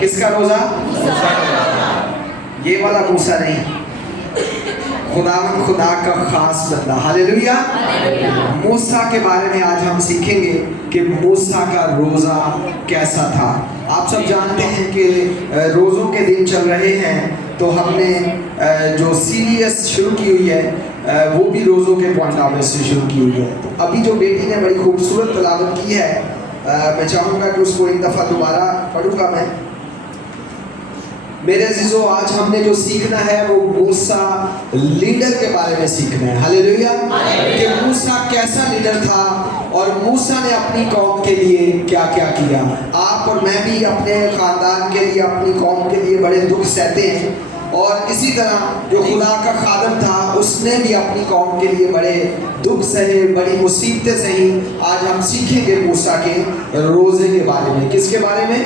किसका रोजा? ये वाला मूसा नहीं, खुदावन खुदा का खास बंदा। हालेलुया। मूसा के बारे में आज हम सीखेंगे कि मूसा का रोजा कैसा था। आप सब जानते हैं कि रोज़ों के दिन चल रहे हैं, तो हमने जो सीरीज शुरू की हुई है वो भी रोज़ों के पॉइंट ऑफ व्यू से शुरू की हुई है। तो अभी जो बेटी ने बड़ी खूबसूरत तलावत की है, मैं चाहूँगा कि उसको एक दफ़ा दोबारा पढ़ूँगा मैं। मेरे अजीजों, आज हमने जो सीखना है वो मूसा लीडर के बारे में सीखना है। हालेलुया। कि मूसा कैसा लीडर था और मूसा ने अपनी कौम के लिए क्या क्या किया। आप और मैं भी अपने ख़ानदान के लिए, अपनी कौम के लिए बड़े दुख सहते हैं, और इसी तरह जो खुदा का खादम था उसने भी अपनी कौम के लिए बड़े दुख सहे, बड़ी मुसीबतें सही। आज हम सीखेंगे मूसा के रोज़े के बारे में। किसके बारे में?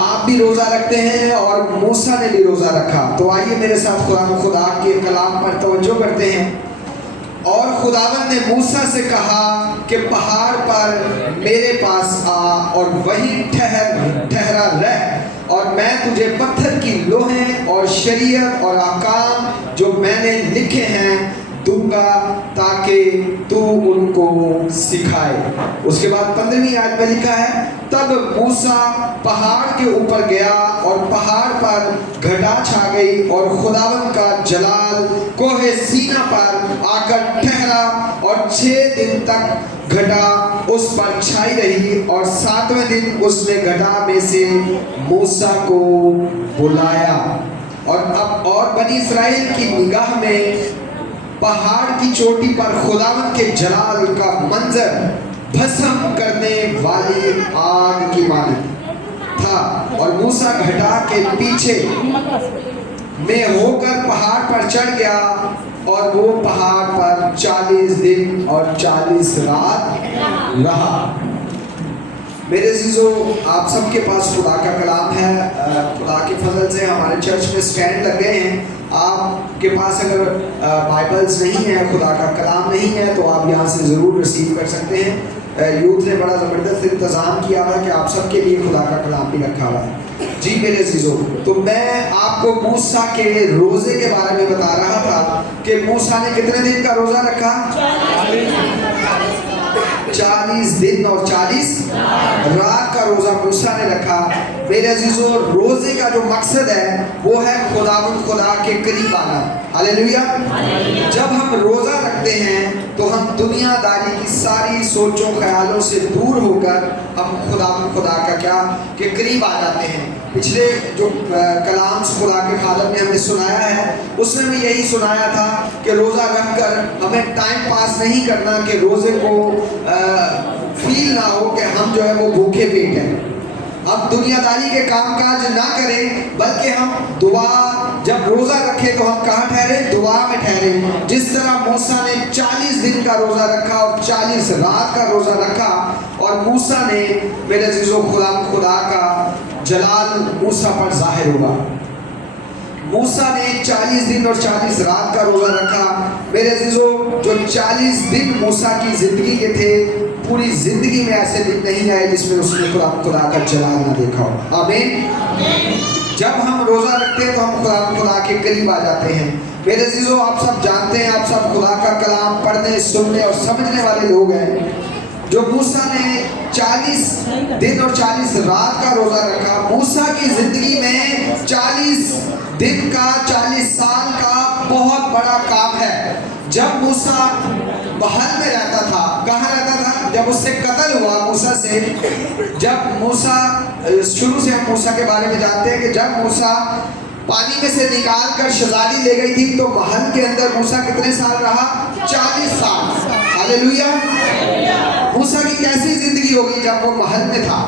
आप भी रोज़ा रखते हैं और मूसा ने भी रोज़ा रखा। तो आइए मेरे साथ खुदा के कलाम पर तवज्जो करते हैं। और खुदावन ने मूसा से कहा कि पहाड़ पर मेरे पास आ और वहीं ठहरा रह, और मैं तुझे पत्थर की लोहें और शरीयत और अहकाम जो मैंने लिखे हैं दूंगा ताकि तू उनको सिखाए। उसके बाद 15वीं आयत में लिखा है, तब मूसा पहाड़ के ऊपर गया और पहाड़ पर घटा छा गई और खुदावन का जलाल कोहे सीना पर आकर ठहरा, और 6 दिन तक घटा उस पर छाई रही, और 7वें दिन उसने घटा में से मूसा को बुलाया। और बनी इस्राएल की निगाह में पहाड़ की चोटी पर खुदावन के जलाल का मंजर भस्म करने वाली आग की मानद था, और मूसा घटा के पीछे में होकर पहाड़ पर चढ़ गया, और वो पहाड़ पर 40 दिन और 40 रात रहा। मेरे अजीजों, आप सबके पास खुदा का कलाम है। खुदा के फजल से हमारे चर्च में स्टैंड लग गए हैं। आपके पास अगर बाइबल्स नहीं है, खुदा का कलाम नहीं है, तो आप यहाँ से ज़रूर रिसीव कर सकते हैं। यूथ ने बड़ा ज़बरदस्त इंतज़ाम किया हुआ है कि आप सबके लिए खुदा का कलाम भी रखा हुआ है। जी मेरे अजीजों, तो मैं आपको मूसा के रोज़े के बारे में बता रहा था कि मूसा ने कितने दिन का रोज़ा रखा? 40 दिन और 40 रात का रोज़ा मूसा ने रखा। मेरे अजीजों, रोज़े का जो मकसद है वो है खुदा के करीब आना। हालेलुया। जब हम रोज़ा रखते हैं तो हम दुनियादारी की सारी सोचों ख्यालों से दूर होकर हम खुदा का के करीब आ जाते हैं। पिछले जो कलाम खुदा के खादम ने हमें सुनाया है, उसमें भी यही सुनाया था कि रोज़ा रखकर हमें टाइम पास नहीं करना, कि रोज़े को फील ना हो कि हम जो है वो भूखे पेट हैं। हम दुनियादारी के कामकाज ना करें, बल्कि हम दुआ, जब रोज़ा रखें तो हम कहाँ ठहरे? दुआ में ठहरे। जिस तरह मूसा ने 40 दिन का रोज़ा रखा और 40 रात का रोज़ा रखा, और मूसा ने, मेरे अजीजों, खुदा का जलाल मूसा पर जाहिर हुआ। मूसा ने 40 दिन और 40 रात का रोज़ा रखा। मेरे अजीजों, जो 40 दिन मूसा की ज़िंदगी के थे, पूरी ज़िंदगी में ऐसे दिन नहीं आए जिसमें उसने खुदा का जलाल ना देखा हो। आमीन। जब हम रोज़ा रखते हैं तो हम खुदा के करीब आ जाते हैं। मेरे अजीजों, आप सब जानते हैं, आप सब खुदा का कलाम पढ़ने, सुनने और समझने वाले लोग हैं। जो मूसा ने 40 दिन और 40 रात का रोज़ा रखा, मूसा की ज़िंदगी में 40 दिन का 40 साल का बहुत बड़ा काम है। जब मूसा महल में रहता था, कहाँ रहता था? जब उससे कत्ल हुआ मूसा से, जब मूसा, शुरू से हम मूसा के बारे में जानते हैं कि जब मूसा पानी में से निकाल कर शहजादी ले गई थी, तो महल के अंदर मूसा कितने साल रहा? 40 साल। हालेलुया। मूसा की कैसी जिंदगी होगी जब वो महल में था?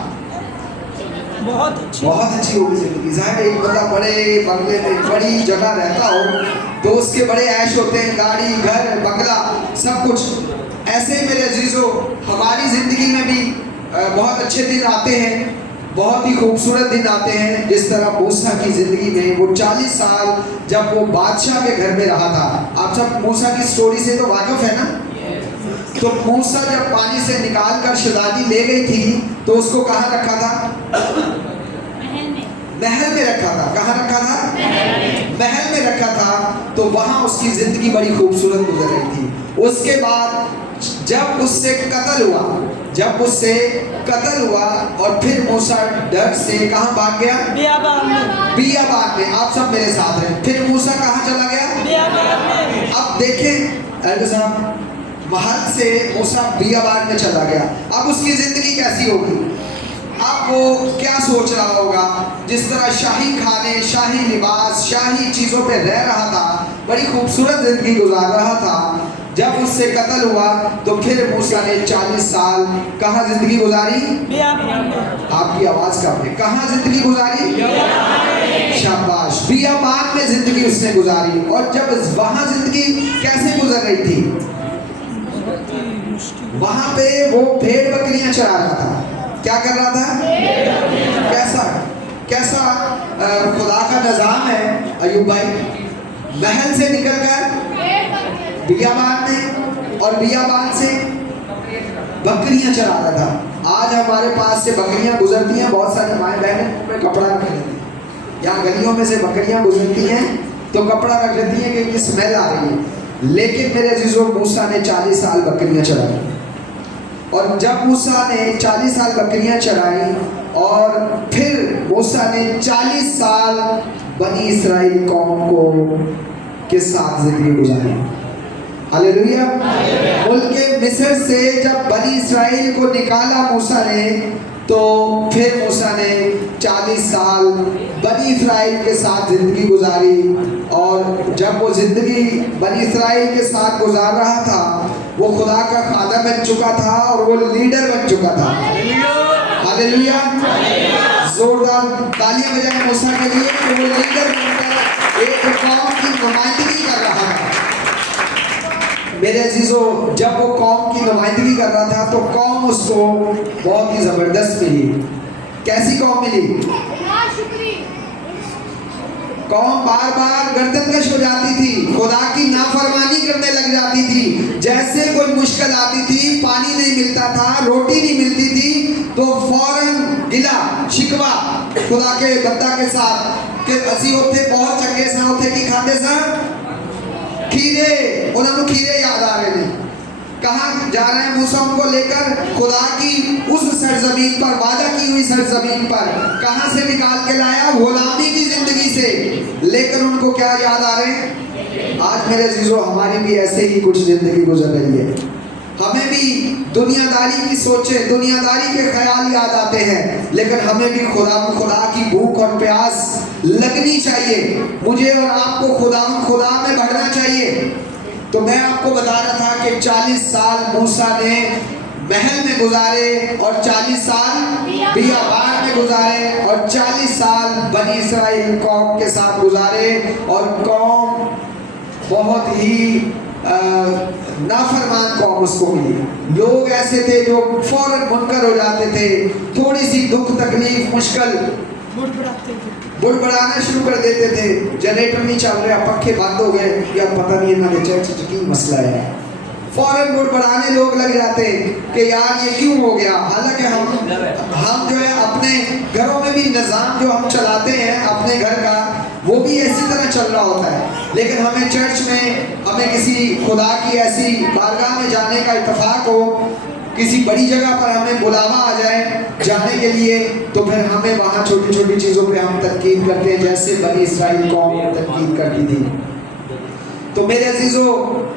बहुत अच्छी होगी जिंदगी। जाहिर एक बंदा बड़े बंगले में, बड़ी जगह रहता हो तो उसके बड़े ऐश होते हैं, गाड़ी, घर, बंगला, सब कुछ। ऐसे मेरे अजीजों, हमारी ज़िंदगी में भी बहुत अच्छे दिन आते हैं, बहुत ही खूबसूरत दिन आते हैं। जिस तरह मूसा की ज़िंदगी में वो 40 साल जब वो बादशाह के घर में रहा था। आप सब मूसा की स्टोरी से तो वाकिफ़ है ना? तो मूसा जब पानी से निकाल कर शहजादी ले गई थी, तो उसको कहाँ रखा था? महल में रखा था। कहाँ रखा था? महल में रखा था। तो वहां उसकी जिंदगी बड़ी खूबसूरत गुजर रही थी। उसके बाद जब उससे कत्ल हुआ और फिर मूसा डर से कहाँ भाग गया? बियाबान में। आप सब मेरे साथ हैं। फिर मूसा कहाँ चला गया? अब देखें एल्डर साहब, महल से मूसा बियाबान में चला गया। अब उसकी जिंदगी कैसी होगी? अब वो क्या सोच रहा होगा? जिस तरह शाही खाने, शाही लिबास, शाही चीजों पे रह रहा था, बड़ी खूबसूरत जिंदगी गुजार रहा था। जब उससे कत्ल हुआ तो फिर मूसा ने 40 साल कहाँ जिंदगी गुजारी? आपकी आवाज कम है। कहाँ जिंदगी गुजारी? शाबाश, बियाबान में जिंदगी उसने गुजारी। और जब वहां जिंदगी कैसे गुजर रही थी? वहां पे वो भेड़ बकरियां चरा रहा था। क्या कर रहा था? कैसा खुदा का निजाम है अयूब भाई। महल से निकलकर बियाबान में और बियाबान से बकरियां चरा रहा था। आज हमारे पास से बकरियां गुजरती हैं, बहुत सारी माएँ बहनें कपड़ा रख लेती हैं। यहाँ गलियों में से बकरियां गुजरती हैं तो कपड़ा रख लेती हैं क्योंकि स्मेल आ रही है। लेकिन मेरे अजीजों, मूसा ने 40 साल बकरियां चराई। और जब मूसा ने 40 साल बकरियां चराई और फिर मूसा ने 40 साल बनी इसराइल कौम को के साथ जिंदगी गुजारी। हालेलुया। मुल्के मिस्र से जब बनी इसराइल को निकाला मूसा ने, तो फिर मूसा ने 40 साल बनी इसराइल के साथ जिंदगी गुजारी। और जब वो जिंदगी बनी इसराइल के साथ गुजार रहा था, वो खुदा का खादम बन चुका था और वो लीडर बन चुका था। हालेलुया। जोरदार तालियां बजाएं मूसा के लिए कि वो लीडर बनकर एक कौम की नुमाइंदगी कर रहा था। मेरे अजीजों, जब वो कौम की नुमाइंदगी कर रहा था तो कौम उसको बहुत ही जबरदस्त मिली। कैसी कौम मिली? कौम बार बार गर्दनकश हो जाती थी, खुदा की नाफरमानी करने लग जाती थी। जैसे कोई मुश्किल आती थी, पानी नहीं मिलता था, रोटी नहीं मिलती थी, तो फौरन गिला शिकवा खुदा के बंदा के साथ कि असी होते बहुत चंगे सा होते कि खाते सा खीरे, उन्होंने खीरे याद आ रहे हैं। कहाँ जा रहे हैं मूसा उनको लेकर? खुदा की उस सरजमीन पर, वादा की हुई सरजमीन पर। कहाँ से निकाल के लाया? गुलामी की जिंदगी से। लेकर उनको क्या याद आ रहे हैं? आज मेरे अजीजों, हमारी भी ऐसे ही कुछ जिंदगी गुजर रही है। हमें भी दुनियादारी की सोचें, दुनियादारी के ख्याल याद आते हैं, लेकिन हमें भी खुदा की भूख और प्यास लगनी चाहिए। मुझे और आपको खुदा में बढ़ना चाहिए। तो मैं आपको बता रहा था कि 40 साल मूसा ने महल में गुजारे और 40 साल बियाबान में गुजारे और 40 साल बनी इसराइल कौम के साथ गुजारे। और कौम बहुत ही नाफरमान कौम उसको मिली। लोग ऐसे थे जो फौरन मुनकर हो जाते थे, थोड़ी सी दुख तकलीफ मुश्किल बुड़बड़ाना शुरू कर देते थे। जनरेटर नहीं चल रहा, पंखे बंद हो गए, यार पता नहीं इन्होंने चर्च की मसला है, फौरन बुड़बड़ाने लोग लग जाते कि यार ये क्यों हो गया। हालांकि हम जो है अपने घरों में भी निज़ाम जो हम चलाते हैं अपने घर का, वो भी इसी तरह चल रहा होता है। लेकिन हमें चर्च में, हमें किसी खुदा की ऐसी बारगाह में जाने का इत्तेफाक हो, किसी बड़ी जगह पर हमें बुलावा आ जाए जाने के लिए, तो फिर हमें वहाँ छोटी छोटी चीज़ों पे हम तनकीद करते हैं, जैसे बनी इसराइल कौम तनकीद करती थी। तो मेरे अजीजों,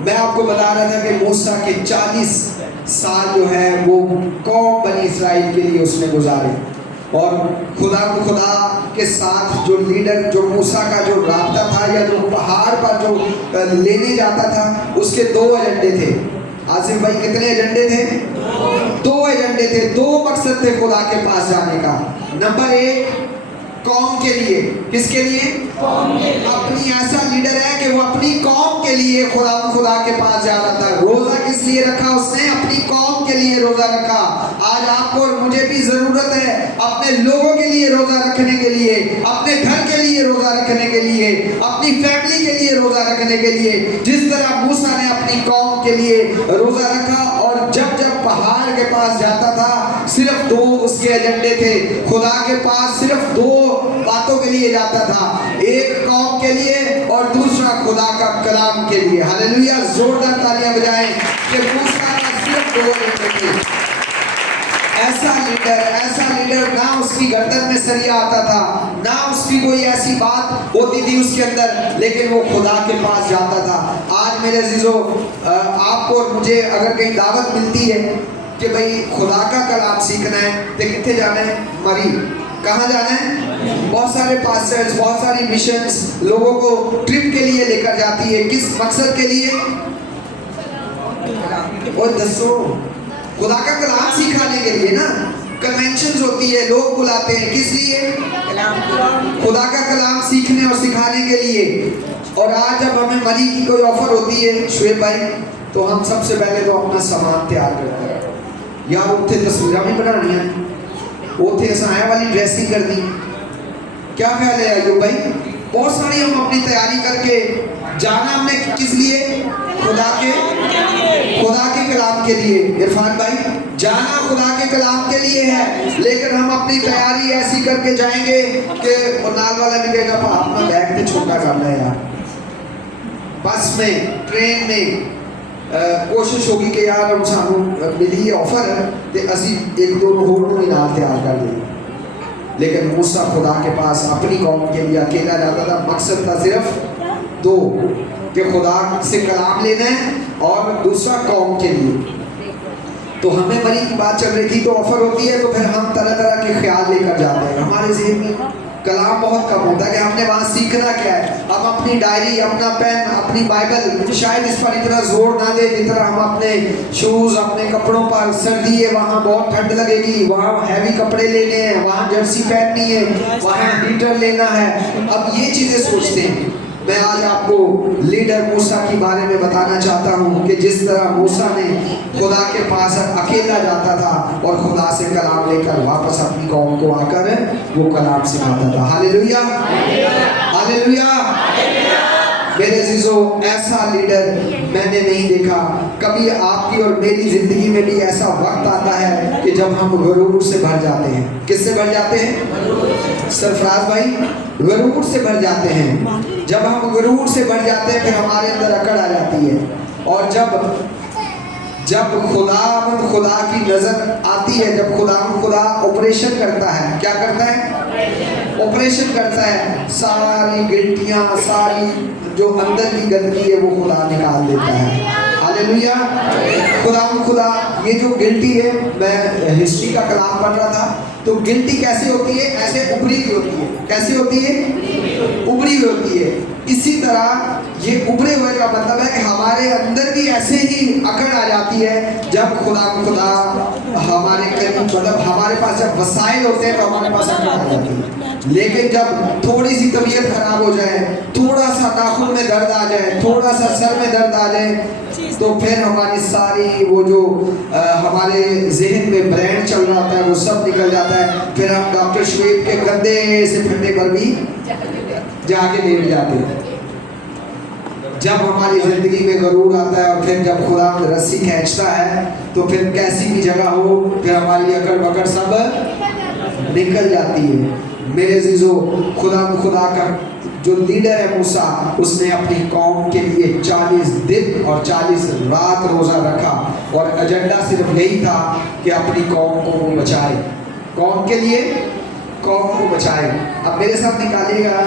मैं आपको बता रहा था कि मूसा के 40 साल जो है वो कौम बनी इसराइल के लिए उसने गुजारे। और खुदा के साथ जो लीडर, जो मूसा का जो राब्ता था या जो पहाड़ पर जो लेने जाता था, उसके 2 एजेंडे थे। आसिफ भाई, कितने एजेंडे थे? 2 एजेंडे थे, 2 मकसद थे खुदा के पास जाने का। नंबर 1, कौम के लिए। किसके लिए? अपनी ऐसा लीडर है कि वो अपनी कौम के लिए खुदा के पास जा रहा था। रोजा किस लिए रखा उसने? अपनी कौम के लिए रोजा रखा। आज आपको और मुझे भी जरूरत है अपने लोगों के लिए रोजा रखने के लिए, अपने घर के लिए रोजा रखने के लिए, अपनी फैमिली के लिए रोजा रखने के लिए, जिस तरह मूसा ने अपनी कौम के लिए रोजा रखा। और जब जब पहाड़ के पास जाता था, सिर्फ 2 उसके एजेंडे थे। खुदा के पास सिर्फ 2 बातों लिए जाता था, एक कौम के लिए और दूसरा खुदा का कलाम के लिए। हालेलुया, जोरदार तालियां बजाएं कि मूसा का सिर्फ 2 लीडर थे। ऐसा लीडर ना उसकी गर्दन में सरिया आता था, ना उसकी कोई ऐसी बात होती थी उसके अंदर, लेकिन वो खुदा के पास जाता था। आज मेरे अजीजों, आपको और मुझे अगर कहीं दावत मिलती है कि भाई खुदा का कलाम सीखना है, तो कितने जाना है? मरी। कहाँ जाना है? बहुत सारे पास्टर्स, बहुत सारी मिशंस लोगों को ट्रिप के लिए लेकर जाती है। किस मकसद के लिए? और दसो, खुदा का कलाम सिखाने के लिए ना। कन्वेंशंस होती है, लोग बुलाते हैं, किस लिए? खुदा का कलाम सीखने और सिखाने के लिए। और आज जब हमें मनी की कोई ऑफर होती है शुएब भाई, तो हम सबसे पहले तो अपना सामान तैयार करते हैं। यार उत्थे तस्वीर भी बनानी है, उत्थे असाया वाली ड्रेसिंग करनी। क्या ख्याल है अयूब भाई? बहुत सारी हम अपनी तैयारी करके जाना हमने किस लिए? खुदा के कलाम के लिए। इरफान भाई, जाना खुदा के कलाम के लिए है, लेकिन हम अपनी तैयारी ऐसी करके जाएंगे कि नाल वाला भी कहेगा अपना बैग तो छोटा करना है यार। बस में, ट्रेन में कोशिश होगी कि यार हम सानू मिली ऑफर तो असी 1-2 होर भी नाल तैयार कर दें। लेकिन मूसा खुदा के पास अपनी कौम के लिए अकेला जाता था। मकसद था सिर्फ 2 कि खुदा से कलाम लेना है और दूसरा कौम के लिए। तो हमें मरी की बात चल रही थी, तो ऑफर होती है तो फिर हम तरह तरह के ख्याल लेकर जाते हैं। हमारे ज़हन में कलाम बहुत कम होता है कि हमने वहाँ सीखना क्या है। हम अपनी डायरी, अपना पेन, अपनी बाइबल शायद इस पर इतना जोर ना दे जितना हम अपने शूज़, अपने कपड़ों पर। सर्दी है, वहाँ बहुत ठंड लगेगी, वहाँ हैवी कपड़े लेने हैं, वहाँ जर्सी पहननी है, वहाँ हीटर लेना है। अब ये चीज़ें सोचते हैं। मैं आज आपको लीडर मूसा के बारे में बताना चाहता हूँ कि जिस तरह मूसा ने खुदा के पास अकेला जाता था और खुदा से कलाम लेकर वापस अपनी कौम को आकर वो कलाम सिखाता था। Hallelujah, hallelujah. मेरे अजीजों, ऐसा लीडर मैंने नहीं देखा। कभी आपकी और मेरी जिंदगी में भी ऐसा वक्त आता है कि जब हम गुरूर से भर जाते हैं। किससे भर जाते हैं? सरफराज भाई, गुरूर से भर जाते हैं। जब हम गुरूर से भर जाते हैं फिर हमारे अंदर अकड़ आ जाती है। और जब खुदा की नजर आती है, जब खुदा ऑपरेशन करता है, क्या करता है? ऑपरेशन करता है। सारी गिल्टियां, सारी जो अंदर की गंदगी है वो खुदा निकाल देता है। हालेलुया, खुदा ये जो गिल्टी है, मैं हिस्ट्री का कलाम पढ़ रहा था, तो गिल्टी कैसे होती है? ऐसे उभरी हुई होती है। कैसे होती है? उभरी हुई होती है। इसी तरह ये उभरे हुए का मतलब है कि हमारे अंदर भी ऐसे ही अकड़ आ जाती है जब खुदा हमारे करीब, मतलब हमारे पास जब वसाइल होते हैं तो हमारे पास अकड़ आ जाती है। लेकिन जब थोड़ी सी तबीयत खराब हो जाए, थोड़ा सा नाखून में दर्द आ जाए, थोड़ा सा सर में दर्द आ जाए, तो फिर हमारी सारी वो जो हमारे जहन में ब्रेन चल रहा होता है वो सब निकल जाता है। फिर हम डॉक्टर शुएब के गंदे से फंडे पर भी जाके लेट जाते हैं। जब हमारी जिंदगी में गरूर आता है और फिर जब खुदा रस्सी खींचता है तो फिर कैसी भी जगह हो, फिर हमारी अकड़ बकड़ सब निकल जाती है। मेरे अजीजों, खुदा का जो लीडर है मूसा, उसने अपनी कौम के लिए 40 दिन और 40 रात रोजा रखा और एजेंडा सिर्फ यही था कि अपनी कौम को वो बचाए। कौम के लिए कौम को बचाए। अब मेरे साथ निकालिएगा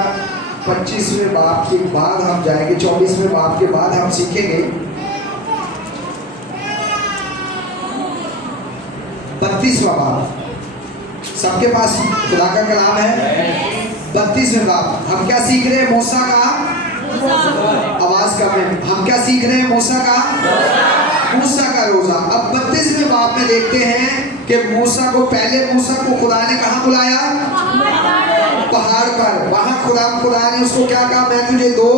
25वें बाब के बाद हम जाएंगे, 24वें बाब के बाद हम सीखेंगे 32वां बाब। सबके पास खुदा का कलाम है। 32वें बाब हम क्या सीख रहे हैं? मूसा का, आवाज कम है, हम क्या सीख रहे हैं? मूसा का रोजा। अब 32वें बाब में देखते हैं कि मूसा को खुदा ने कहाँ बुलाया? पहाड़ पर। वहां खुदा ने उसको क्या कहा? मैं तुझे 2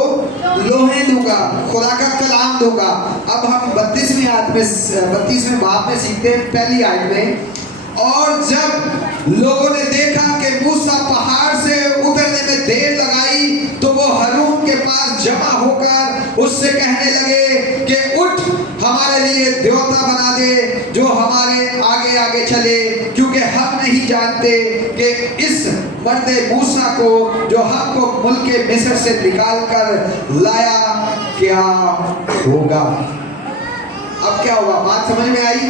लोहे दूंगा, खुदा का कलाम दूंगा। अब हम 32वें बाब में सीखते हैं पहली आयत में। और जब लोगों ने देखा कि मूसा पहाड़ से उतरने में देर लगाई, तो वो हारून के पास जमा होकर उससे कहने लगे कि उठ, हमारे लिए देवता बना दे जो हमारे आगे आगे चले, क्योंकि हम नहीं जानते कि इस मर्द मूसा को जो हमको मुल्क मिस्र से निकाल कर लाया, क्या होगा? अब क्या होगा? बात समझ में आई?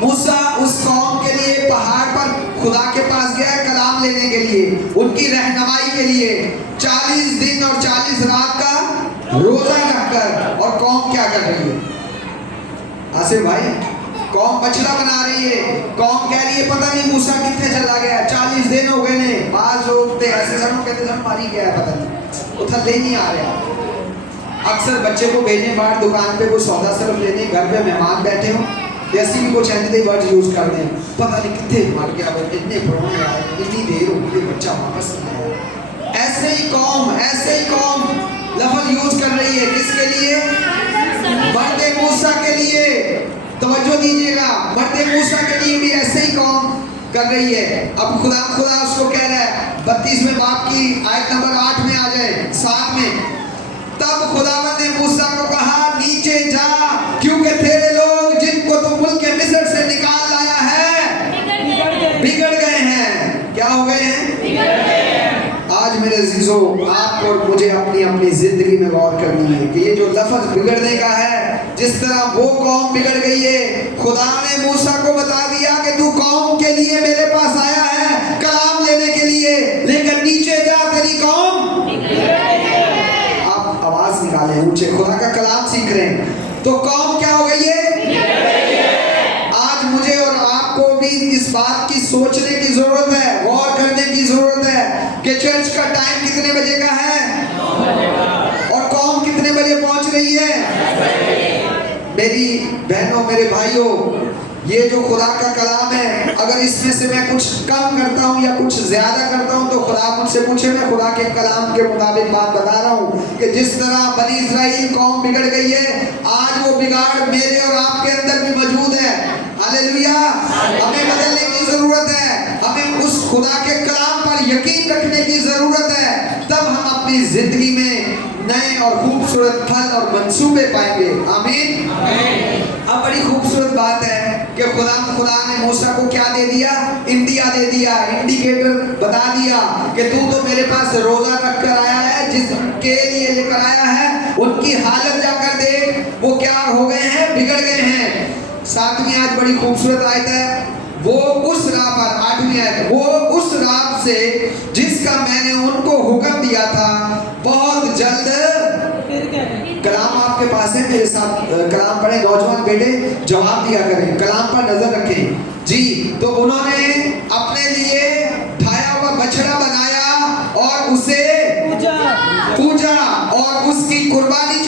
मूसा उस कौम के लिए पहाड़ पर खुदा के पास गया कलाम लेने के लिए, उनकी रहनुमाई के लिए 40 दिन और 40 रात का रोजा रखकर। और कौम क्या कर रही है? आसिफ भाई, कौम बछड़ा बना रही है। कौम कह रही है पता नहीं मूसा कितने चला गया, 40 दिन हो गए ने। बाज लोग थे ऐसे सब कहते सब मारी गया, पता नहीं वो थल्ले नहीं आ रहा। अक्सर बच्चे को भेजने बाहर दुकान पे कोई सौदा सिर्फ लेने, घर पे मेहमान बैठे हो, जैसे भी कुछ ऐसे वर्ड यूज कर दें, पता नहीं कितने मर गया, इतने पुराने आए, इतनी देर हो गई, बच्चा वापस नहीं आया। ऐसे ही कौम लफ्ज यूज कर रही है। किसके लिए? मर्दे मूसा के लिए। तवज्जो दीजिएगा, मर्दे मूसा के लिए भी ऐसे ही कौम कर रही है। अब खुदा उसको कह रहा है 32वें बाब की आयत नंबर 8 में आ जाए, 7 में। तब खुदावंद ने मूसा को कहा नीचे जा, क्योंकि तेरे लोग जिनको तू मुल्क मिस्र से निकाल लाया है बिगड़ गए हैं। क्या हो गए हैं? बिगड़ गए हैं। आज मेरे अजीजों, आपको और मुझे अपनी अपनी जिंदगी में गौर करनी है कि ये जो लफ्ज बिगड़ने का है, जिस तरह वो कौम बिगड़ गई है, खुदा ने मूसा को बता दिया कि तू कौम के लिए मेरे पास आया है कलाम लेने के लिए, लेकिन नीचे जा, तेरी कौम आप आवाज निकाले ऊंचे, खुदा का कलाम सीख रहे हैं। तो कौम क्या हो गई है? आज मुझे और आपको भी इस बात की सोचने की जरूरत है, गौर करने की जरूरत है कि चर्च का टाइम कितने बजे का है और कौम कितने बजे पहुंच रही है। मेरी बहनों, मेरे भाइयों, ये जो खुदा का कलाम है, अगर इसमें से मैं कुछ कम करता हूँ या कुछ ज्यादा करता हूँ तो खुदा मुझसे पूछे, मैं खुदा के कलाम के मुताबिक बात बता रहा हूँ कि जिस तरह बनी इस्राइल कौम बिगड़ गई है, आज वो बिगाड़ मेरे और आपके अंदर भी मौजूद है। हालेलुया। हमें बदलने की जरूरत है, हमें उस खुदा के कलाम पर यकीन रखने की जरूरत है, तब हम अपनी जिंदगी में नए और खूबसूरत फल और मंसूबे पाएंगे। आमीन। अब बड़ी खूबसूरत बात है कि खुदा ने मूसा को क्या दे दिया? इंडिकेटर बता दिया कि तू तो मेरे पास रोजा रख कर आया है, जिसके लिए लेकर आया है उनकी हालत जाकर देख, वो क्या हो गए हैं? बिगड़ गए हैं। 7वीं आयत बड़ी खूबसूरत आयत है। वो उस राह पर, 8वीं आयत, वो उस राह से जिसका मैंने उनको हुक्म दिया था बहुत जल्द। कलाम आपके पास है, मेरे साथ कलाम पढ़े। नौजवान बेटे जवाब दिया करें, कलाम पर नजर रखें जी। तो उन्होंने अपने लिए ढाया हुआ बछड़ा बनाया और उसे पूजा और उसकी कुर्बानी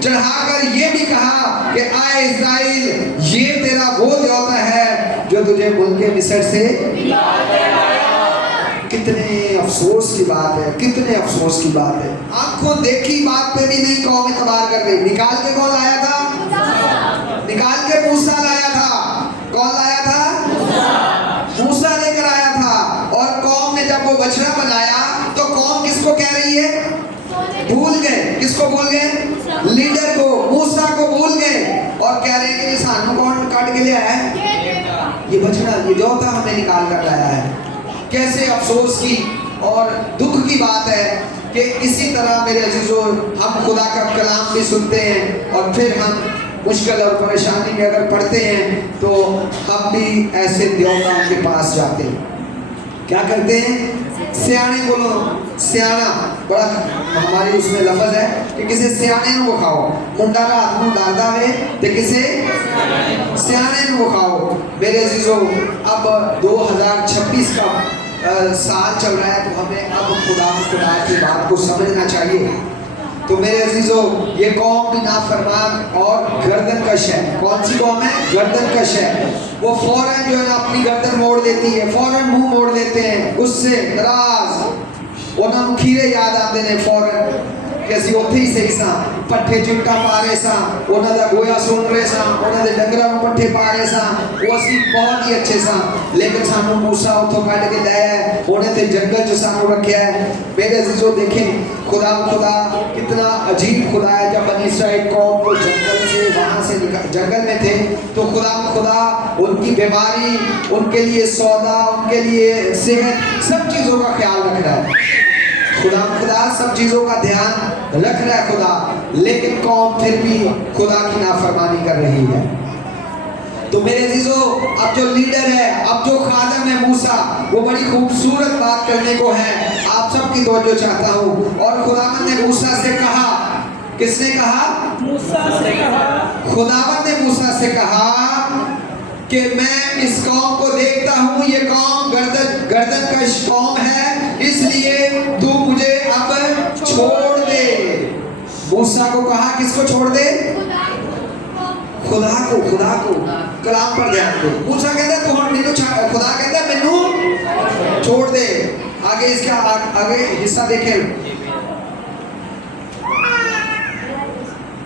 चढ़ाकर ये भी कहा कि आए इस्राएल, ये तेरा वो देवता है जो तुझे मुल्क मिस्र से। कितने अफसोस की बात है, कितने अफसोस की बात है। आंखों देखी बात पे भी नहीं कौम इतबार कर रही। निकाल के कौन लाया था? निकाल के मूसा लाया था। कौन लाया था? मूसा लेकर आया था। और कौम ने जब वो बछड़ा बनाया तो कौम किसको कह रही है? भूल गए। किसको भूल गए? लीडर को, मूसा को भूल गए और कह रहे हैं कि सानू कौन काट के ले आया है? ये बछड़ा, ये देवता हमें निकाल कर लाया है। कैसे अफसोस की और दुख की बात है कि इसी तरह मेरे अजीजों, हम खुदा का कलाम भी सुनते हैं और फिर हम मुश्किल और परेशानी में अगर पड़ते हैं तो हम भी ऐसे देवताओं के पास जाते हैं। क्या करते हैं? सियाने बोलो, सियाना बड़ा हमारी उसमें लफ्ज है कि किसी सियाने को खाओ। मुंडा का हाथ में डालता है तो किसे सियाने को खाओ। मेरे अजीजों, अब 2026 का साल चल रहा है तो हमें अब खुदा की बात को समझना चाहिए। तो मेरे अजीजों, ये कौम भी नाफरमान और गर्दनकश है। कौन सी कौम है? गर्दनकश है। वो फौरन जो है ना अपनी गर्दन मोड़ देती है, फौरन मुंह मोड़ देते हैं, गुस्से, नाराज, उन्हें खीरे याद आते हैं फौरन। कि ਅਸੀਂ ਉੱਥੇ ਹੀ ਸਹੀ ਸਾਂ, ਪੱਠੇ ਚਿੰਟਾ ਪਾ ਰਹੇ ਸਾਂ, ਉਹਨਾਂ ਦਾ ਗੋਇਆ ਸੁਣ ਰਹੇ ਸਾਂ, ਉਹਨਾਂ ਦੇ ਡੰਗਰਾਂ ਨੂੰ ਪੱਠੇ ਪਾ ਰਹੇ ਸਾਂ, ਉਹ ਅਸੀਂ ਬਹੁਤ ਹੀ ਅੱਛੇ ਸਾਂ। लेकिन ਸਾਨੂੰ मूसा ਉੱਥੋਂ ਕੱਢ ਕੇ ਲੈ ਆਇਆ, ਉਹਨੇ ਤੇ ਜੰਗਲ 'ਚ ਸਾਨੂੰ ਰੱਖਿਆ है। मेरे अजीजों देखें खुदा कितना अजीब खुदा है। जब बनी इस्राएल कौम को जंगल से वहाँ से जंगल में थे तो खुदा उनकी बीमारी, उनके लिए सौदा, उनके लिए सेहत, सब चीज़ों का ख्याल रख रहा है। खुदा सब चीज़ों का ध्यान रख रहा है खुदा, लेकिन कौम फिर भी खुदा की नाफरमानी कर रही है। तो मेरे अजीजों, अब जो लीडर है, अब जो खादम है मूसा, वो बड़ी खूबसूरत बात करने को है। आप सबकी तवज्जो चाहता हूँ। और खुदावंद ने मूसा से कहा, किसने कहा? मूसा से कहा। खुदावंद ने मूसा से कहा कि मैं इस कौम को देखता हूँ, ये कौम गर्दन कश कौम है, इसलिए तू मुझे अब छोड़ दे। मूसा को कहा, किसको छोड़ दे? खुदा को कलाम पर ध्यान दो। मूसा कहता है तू हम मैनू, खुदा कहता है मैनू छोड़ दे। आगे इसका आगे हिस्सा देखें,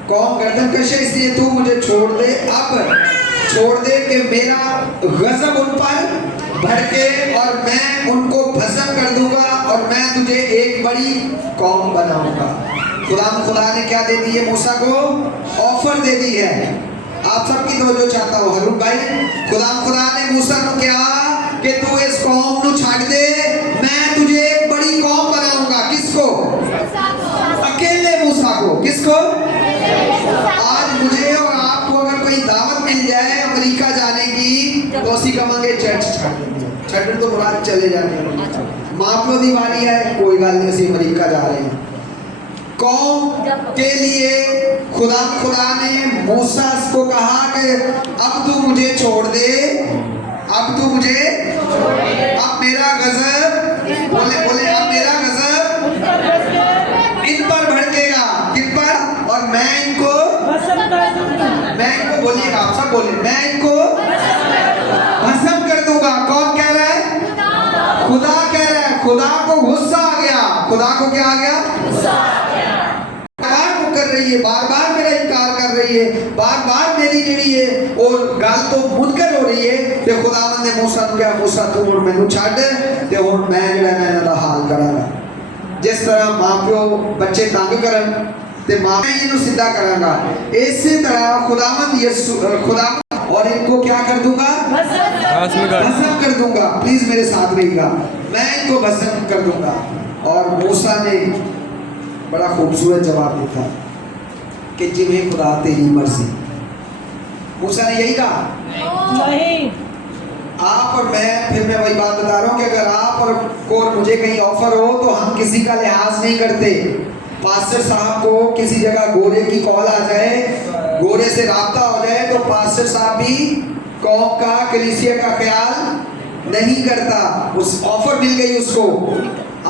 कौम गर्दन कश है इसलिए तू मुझे छोड़ दे, अब छोड़ दे कि मेरा गजब उन पर भड़के और मैं उनको भस्म कर दूंगा और मैं तुझे एक बड़ी कौम बनाऊंगा। खुदा ने क्या दे दी है? मूसा को ऑफर दे दी है। आप सबकी तवज्जो चाहता हूँ हरूण भाई। खुदा ने मूसा को कहा कि तू इस कौम को छाड़ दे, मैं तुझे एक बड़ी कौम बनाऊंगा। किसको? अकेले मूसा को। किसको? आज मुझे और आपको अगर कोई दावत मिल जाए अमेरिका जाने की तो उसी कहेंगे चर्च छड़ तो मुराद चले जाने, माँ प्यो दी बारी है, कोई गल नहीं, असी अमेरिका जा रहे हैं। कौम के लिए खुदा ने मूसा को कहा कि अब तू मुझे छोड़ दे, अब तू मुझे, अब मेरा गजब, बोले अब मेरा गजब इन पर भड़केगा। किन पर? और मैं इनको बोलिएगा, आप सब बोले, मैं इनको भस्म कर दूंगा। कौन कह रहा है? खुदा कह रहा है। खुदा को गुस्सा आ गया। खुदा को क्या आ गया? कर रही है, बार बार मेरा इनकार कर रही है, बार बार मेरी जेड़ी है और गल तो मुनकर हो रही है। ते खुदावंद ने मूसा को कहा, मूसा तू हुण मैनू छड्ड ते हुण मैं जेड़ा मैं इन्हां दा हाल करांगा। जिस तरह मां प्यो बच्चे तंग करन ते मां मैं इन्हू सीधा करांगा, इसी तरह खुदा और इनको क्या कर दूंगा? भस्म कर दूंगा। प्लीज मेरे साथ रहिएगा, मैं इनको भस्म कर दूंगा। और मूसा ने बड़ा खूबसूरत जवाब दिया कि जिन्हें खुदा तेरी मर्जी। मूसा ने यही कहा? नहीं। आप और मैं, फिर मैं वही बात बता रहा हूँ कि अगर आप और मुझे कहीं ऑफर हो तो हम किसी का लिहाज नहीं करते। पास्टर साहब को किसी जगह गोरे की कॉल आ जाए, गोरे से राब्ता हो जाए तो पास्टर साहब भी कौम का, कलीसिया का ख्याल नहीं करता। उस ऑफर मिल गई उसको,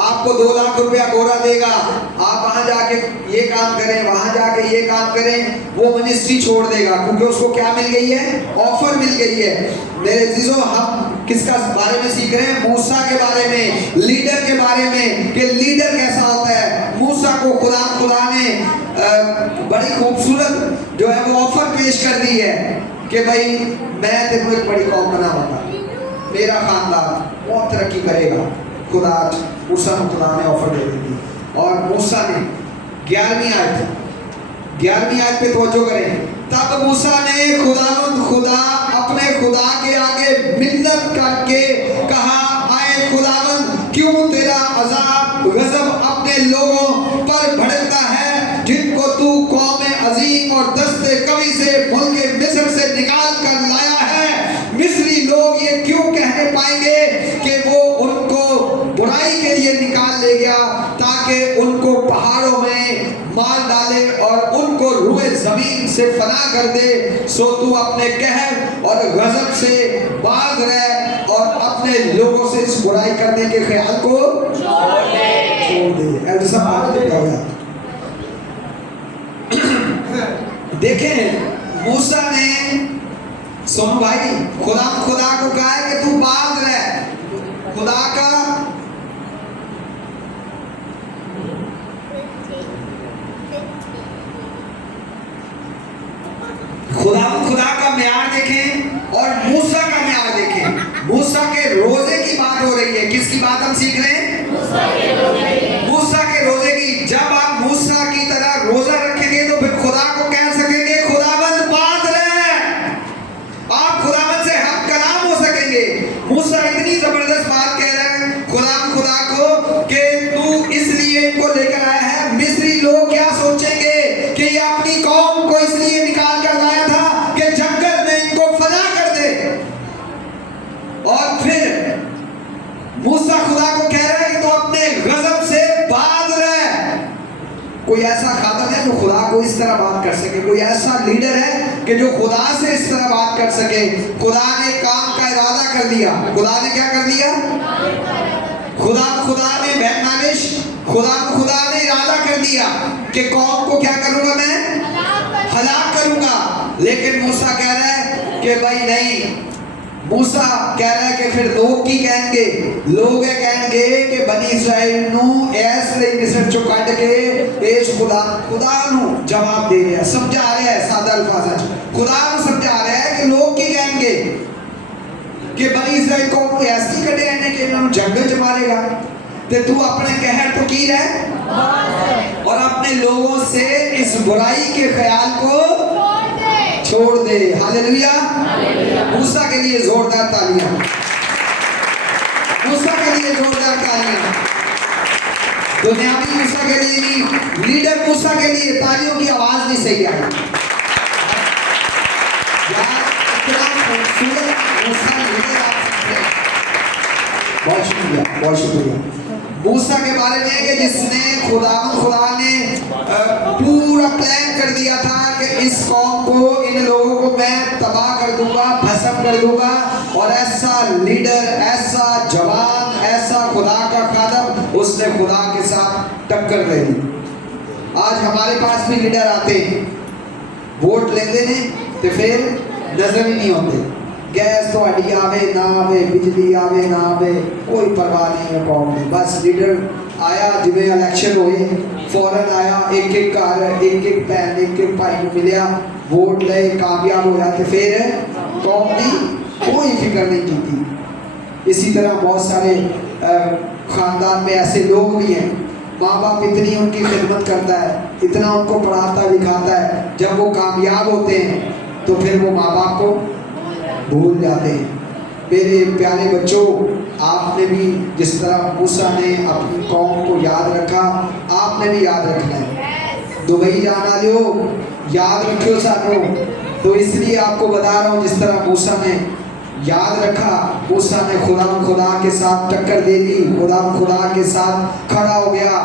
आपको 2 लाख रुपया गोरा देगा, आप वहां जाके ये काम करें, वहां जाके ये काम करें, वो मिनिस्ट्री छोड़ देगा, क्योंकि उसको क्या मिल गई है? ऑफर मिल गई है। मेरे अजीजों, हम किसका बारे में सीख रहे हैं? मूसा के बारे में, लीडर के बारे में, कि लीडर कैसा होता है। मूसा को खुदा ने बड़ी खूबसूरत जो है वो ऑफर पेश कर दी है कि भाई मैं तेरे को एक बड़ी कौम बनाऊंगा, मेरा खानदान बहुत तरक्की करेगा। मूसा को खुदा ने ऑफर दे दी। और मूसा ने 11वीं आयत पे तवज्जो करें। तब मूसा ने खुदा अपने खुदा के आगे मिन्नत करके कहा, आए खुदावंद, क्यों तेरा अजाब गजब अपने लोगों पर भड़कता है, जिनको तू कौम अजीम और दस्ते कवि से मुल्क मिस्र से निकाल कर लाया है। मिस्री लोग ये क्यों कहने पाएंगे कि वो उनको बुराई के लिए निकाल ले गया, ताकि उनको पहाड़ों में मार डाले और उनको रुए जमीन से फना कर दे। सो तू अपने कहर और गजब से बाज रह और अपने लोगों से इस बुराई करने के ख्याल को छोड़ दे। ऐसा बात क्या होगा? देखें, मूसा ने, सुनो भाई, खुदा को कहा है कि तू बाज रह। खुदा का किसकी बात हम सीख रहे हैं? मूसा के रोजे की। जब आप मूसा की तरह रोजा रखेंगे तो फिर खुदा को कह सकेंगे खुदाबंद बात रहे, आप खुदाबंद से हम कलाम हो सकेंगे। मूसा इतनी जबरदस्त बात कह रहे हैं खुदा को कि तू इसलिए इनको लेकर आया है। मिस्री लोग क्या सोचेंगे कि ये अपनी कौम को इसलिए निकाल कर लाया था कि जंगल में इनको फना कर दे। और फिर मूसा खुदा को कह रहा है कि तू अपने गजब से बाज रहे। कोई ऐसा खादम है जो खुदा को इस तरह बात कर सके? कोई ऐसा लीडर है कि जो खुदा से इस तरह बात कर सके? खुदा ने काम का इरादा कर दिया। खुदा ने क्या कर दिया? खुदा ने बैनालिश खुदा ने इरादा कर दिया कि कौम को क्या करूंगा मैं? हलाक करूंगा। लेकिन मूसा कह रहा है कि भाई नहीं। मूसा कह रहा है कि फिर लोग की कहेंगे? लोग ये कहेंगे कि बनी इस्राइल नू ऐसे मिस्र चो कट के इस खुदा नू जवाब दे रहा, समझा रहा है। सादा अल्फाज खुदा नू समझा रहा है कि लोग की कहेंगे कि बनी इस्राइल को ऐसी कटे रहने के इन्होंने जंगल च मारेगा ते तू अपने कहर तो की रहे और अपने लोगों से इस बुराई के ख्याल को छोड़ दे। हालेलुया। मूसा के लिए जोरदार तालियां। मूसा के लिए जोरदार तालियां। दुनियावी मूसा के लिए नहीं, लीडर मूसा के लिए तालियों की आवाज नहीं सही आई। इतना खूबसूरत मूसा लीडर आप सकते हैं। बहुत शुक्रिया, बहुत शुक्रिया। मूसा के बारे में कि जिसने खुदा ने पूरा प्लान कर दिया था कि इस कौम को, इन लोगों को मैं तबाह कर दूंगा, भस्म कर दूंगा। और ऐसा लीडर, ऐसा जवान, ऐसा खुदा का खादम, उसने खुदा के साथ टक्कर दे दी। आज हमारे पास भी लीडर आते हैं, वोट लेते हैं तो फिर नजर ही नहीं होते। गैस तो आवे ना आवे, बिजली आवे ना आवे, कोई परवाह नहीं है कौम की। बस लीडर आया, जिमें इलेक्शन होए फौरन आया, एक एक घर, एक एक भैन, एक एक भाई को मिलिया, वोट ले, कामयाब होया तो फिर कौम की कोई फिक्र नहीं की थी। इसी तरह बहुत सारे खानदान में ऐसे लोग भी हैं, माँ बाप इतनी उनकी खिदमत करता है, इतना उनको पढ़ाता लिखाता है, जब वो कामयाब होते हैं तो फिर वो माँ बाप को भूल जाते हैं। मेरे प्यारे बच्चों, आपने भी जिस तरह मूसा ने अपनी कौम को याद रखा, आपने भी याद रखना है। दुबई जाना लो, याद रखियो सानू। तो इसलिए आपको बता रहा हूँ, जिस तरह मूसा ने याद रखा, मूसा ने खुदा के साथ टक्कर दे दी, खुदा के साथ खड़ा हो गया।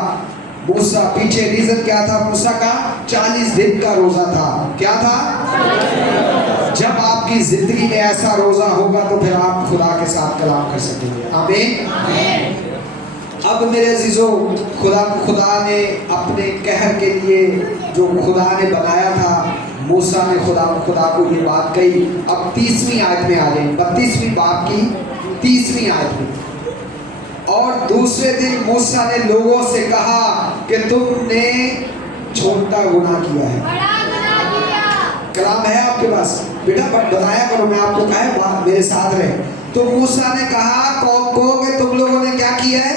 मूसा पीछे रीजन क्या था? मूसा का 40 दिन का रोजा था। क्या था? जब आपकी जिंदगी में ऐसा रोजा होगा तो फिर आप खुदा के साथ कलाम कर सकेंगे। आमीन। अब मेरे अजीजों, खुदा ने अपने कहर के लिए जो खुदा ने बनाया था, मूसा ने खुदा को ये बात कही। अब 30वीं आयत में आ गए, 32वीं बाब की 30वीं आयत में। और दूसरे दिन मूसा ने लोगों से कहा कि तुमने छोटा गुनाह किया है। कलाम है आपके पास? बेटा बताया करो, मैं आपको कहा मेरे साथ रहे। तो मूसा ने कहा कौम को कि तुम लोगों ने क्या किया है?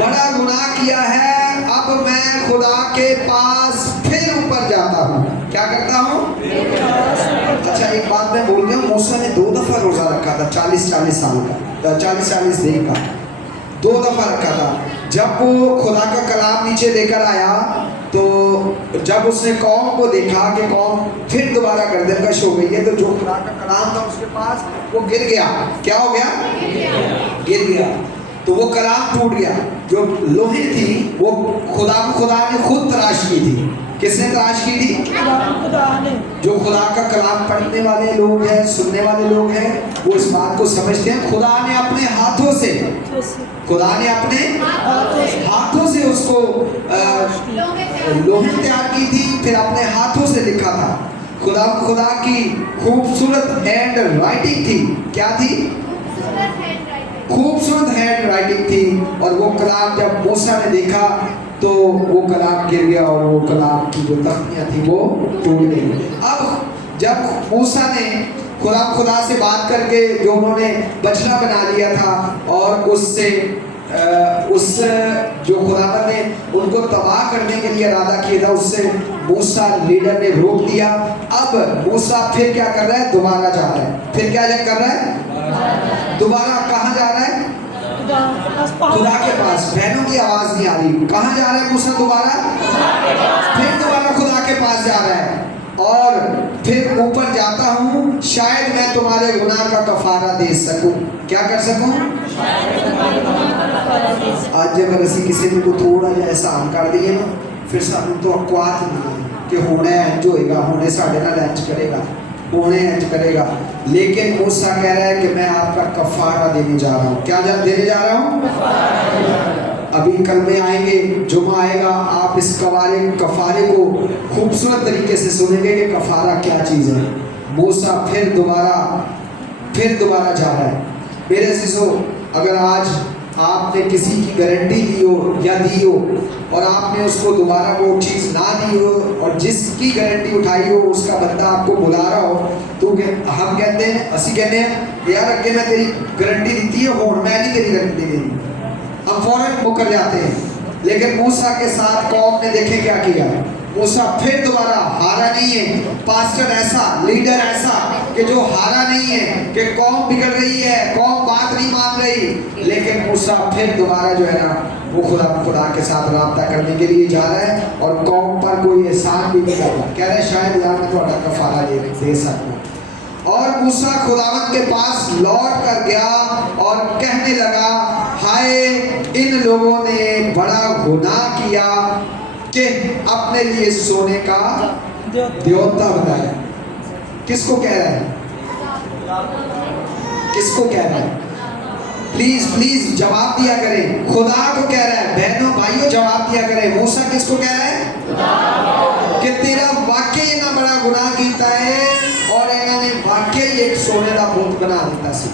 बड़ा गुनाह किया है। अब मैं खुदा के पास फिर ऊपर जाता हूँ। क्या करता हूँ? अच्छा, एक बात मैं बोल गया, मूसा ने 2 दफा रोजा रखा था 40-40 साल का, 40-40 दिन का 2 दफा रखा था। जब वो खुदा का कलाम नीचे लेकर आया तो जब उसने कौम को देखा कि कौम फिर दोबारा गर्दनकश हो गई है, तो जो खुदा का कलाम था उसके पास, वो गिर गया। क्या हो गया? गिर गया। तो वो कलाम टूट गया। जो लोहे थी वो खुदा ने खुद तराश की थी। किसने तराश की थी? खुदा ने। जो खुदा का कलाम पढ़ने वाले लोग हैं, सुनने वाले लोग हैं, वो इस बात को समझते हैं। खुदा ने अपने हाथों से हाथों से उसको लोहे तैयार की थी, फिर अपने हाथों से लिखा था। खुदा की खूबसूरत हैंड राइटिंग थी। क्या थी? खूबसूरत हैंड राइटिंग थी। और वो कलाम जब मूसा ने देखा तो वो कलाम गिर गया और वो कलाम की जो तख्तियाँ थी वो टूट गई। अब जब मूसा ने खुदा से बात करके जो उन्होंने बचना बना लिया था और उससे उस जो खुदावन ने उनको तबाह करने के लिए इरादा किया था, उससे मूसा लीडर ने रोक दिया। अब मूसा फिर क्या कर रहा है? दोबारा जा रहा है। फिर क्या कर रहा है? दोबारा कहाँ जा रहा है? खुदा के पास। बहनों की आवाज नहीं आ रही। कहाँ जा रहा है मूसा? दोबारा फिर दोबारा खुदा के पास जा रहा है और फिर ऊपर जाता हूँ, शायद मैं तुम्हारे गुनाह का कफारा दे सकूं। क्या कर सकूं? आज जब असी किसी को थोड़ा जिहा एहसान कर दिए ना, फिर सानू तो अकवात नहीं कि हुणे इंज होएगा, हुणे साडे नाल इंज करेगा, हुणे इंज करेगा। लेकिन मूसा कह रहा है कि मैं आपका कफारा देने जा रहा हूँ। क्या देने जा रहा हूँ? अभी कल में आएंगे, जुमा आएगा, आप इस कफारे को खूबसूरत तरीके से सुनेंगे कि कफारा क्या चीज़ है। मूसा फिर दोबारा जा रहा है। मेरे अज़ीज़ों, अगर आज आपने किसी की गारंटी ली हो या दी हो और आपने उसको दोबारा वो चीज़ ना दी हो और जिसकी गारंटी उठाई हो उसका बंदा आपको बुला रहा हो, तो हम कहते हैं, असी कहते हैं यार अगे मैं तेरी गारंटी दी है, हुण मैं नहीं तेरी गारंटी देनी। हम फौरन मुकर जाते हैं। लेकिन मूसा के साथ कौम ने देखे क्या किया। मूसा फिर दोबारा हारा नहीं है। पास्टर ऐसा, लीडर ऐसा कि जो हारा नहीं है कि कौम बिगड़ रही है, कौम बात नहीं मान रही, लेकिन मूसा फिर दोबारा जो है ना वो खुदा के साथ राब्ता करने के लिए जा रहा है और कौम पर कोई एहसान भी नहीं कर रहा। कह रहे शायद यार मैं थोड़ा कफारा दे सकूँ। और मूसा खुदावंत के पास लौट कर गया और कहने लगा, हाय इन लोगों ने बड़ा गुनाह किया कि अपने लिए सोने का देवता बनाया। किसको कह रहा है? किसको कह रहा है? प्लीज जवाब दिया करें। खुदा को कह रहा है। बहनों भाइयों जवाब दिया करें। मूसा किसको कह रहा है? कि तेरा वाकई इतना बड़ा गुनाह किया है और इन्होंने वाकई एक सोने का बुत बना दिता सी।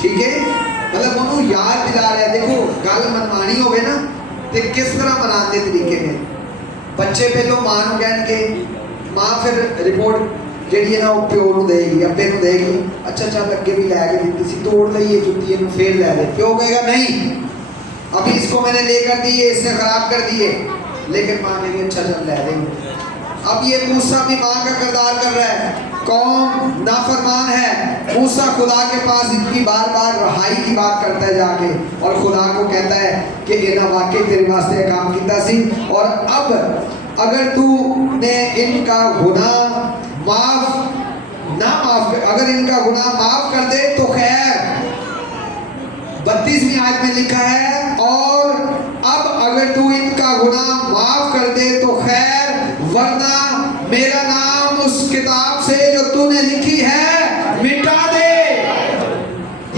ठीक है, मतलब उन्होंने याद दिला रहा है। देखो गल मनमानी होवे ना तो किस तरह मनाते तरीके ने बच्चे पहलों मां को कह, मां फिर रिपोर्ट जी ना प्यो को देगी, अब्बे को देगी, अच्छा चल अगे भी लैके दी सी, तोड़ ली जुत्ती फिर लै दे। प्यो कहेगा नहीं अभी इसको मैंने लेकर दी है, इसने खराब कर दी है। लेकिन मां कहेगी अच्छा चल लै देंगे। अब ये मूसा भी मां का किरदार कर रहा है। कौम नाफरमान है। मूसा खुदा के पास इनकी बार बार रहाई की बात करता है जाके और खुदा को कहता है कि इन्हें वाकई तेरे वास्ते काम किया सी और अब अगर तूने इनका गुनाह अगर इनका गुनाह माफ कर दे तो खैर। 32वीं आयत में लिखा है, और अब अगर तू इनका गुनाह माफ कर दे तो खैर, वरना मेरा नाम उस किताब से जो तूने लिखी है मिटा दे।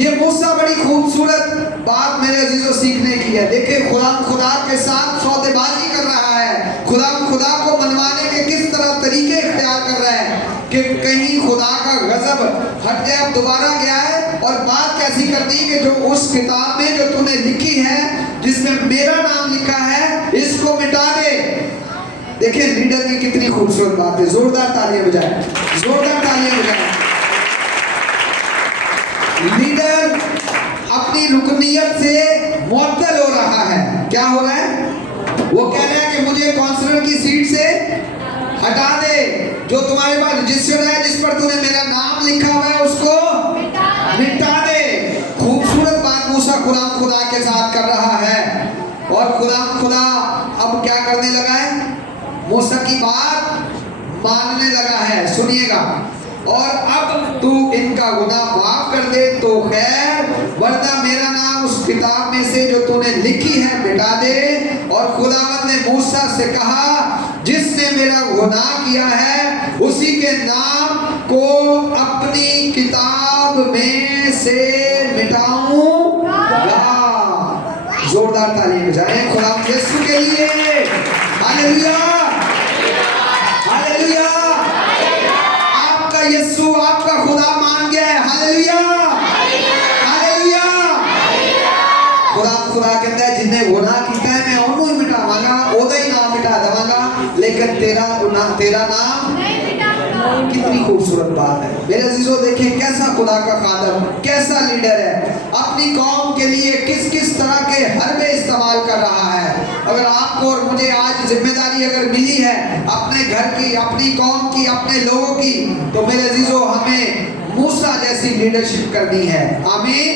ये मूसा बड़ी खूबसूरत बात मेरे अजीजों सीखने की है। देखिए खुदा के साथ सौदेबाजी कर रहा है। खुदा को मनवाने के किस तरह तरीके इख्तियार कर रहा है कि कहीं खुदा का गजब हट जाए। अब दोबारा गया है और बात कैसी कर दी कि जो उस किताब में जो तूने लिखी है जिसमें मेरा नाम लिखा है इसको मिटा दे। देखिए लीडर की कितनी खूबसूरत बात है। जोरदार तालियां बजाएं, जोरदार तालियां बजाएं। लीडर अपनी रुकनियत से मुअत्तल हो रहा है। क्या हो रहा है? वो कह रहा है कि मुझे काउंसलर की सीट से हटा दे। जो तुम्हारे पास रजिस्टर है जिस पर तूने मेरा नाम लिखा हुआ है उसको मिटा दे। खूबसूरत बात मूसा खुदा के साथ कर रहा है और खुदा अब क्या करने लगा है? मूसा की बात मानने लगा है। सुनिएगा, और अब तू इनका गुनाह माफ कर दे तो खैर, वरना मेरा नाम उस किताब में से जो तूने लिखी है मिटा दे। और खुदावंद ने मूसा से कहा, जिसने मेरा गुनाह किया है उसी के नाम को अपनी किताब में से मिटाऊंगा। जोरदार ताली बजाएं खुदा यीशु के लिए। Hallelujah, hallelujah. आपका यीशु, आपका खुदा मान गया है। Hallelujah, hallelujah. खुदा कहता है जिन्हें गुनाह किया है मैं उन्होंने मिटावांगा, ओदा ही नाम मिटा देवांगा, लेकिन तेरा नाम कितनी खूबसूरत बात है मेरे अजीजों। देखें कैसा खुदा का खादम, कैसा लीडर है, अपनी कौम के लिए किस किस तरह के हरबे इस्तेमाल कर रहा है। अगर आपको और मुझे आज जिम्मेदारी अगर मिली है अपने घर की, अपनी कौम की, अपने लोगों की, तो मेरे अजीजों हमें मूसा जैसी लीडरशिप करनी है। आमीन।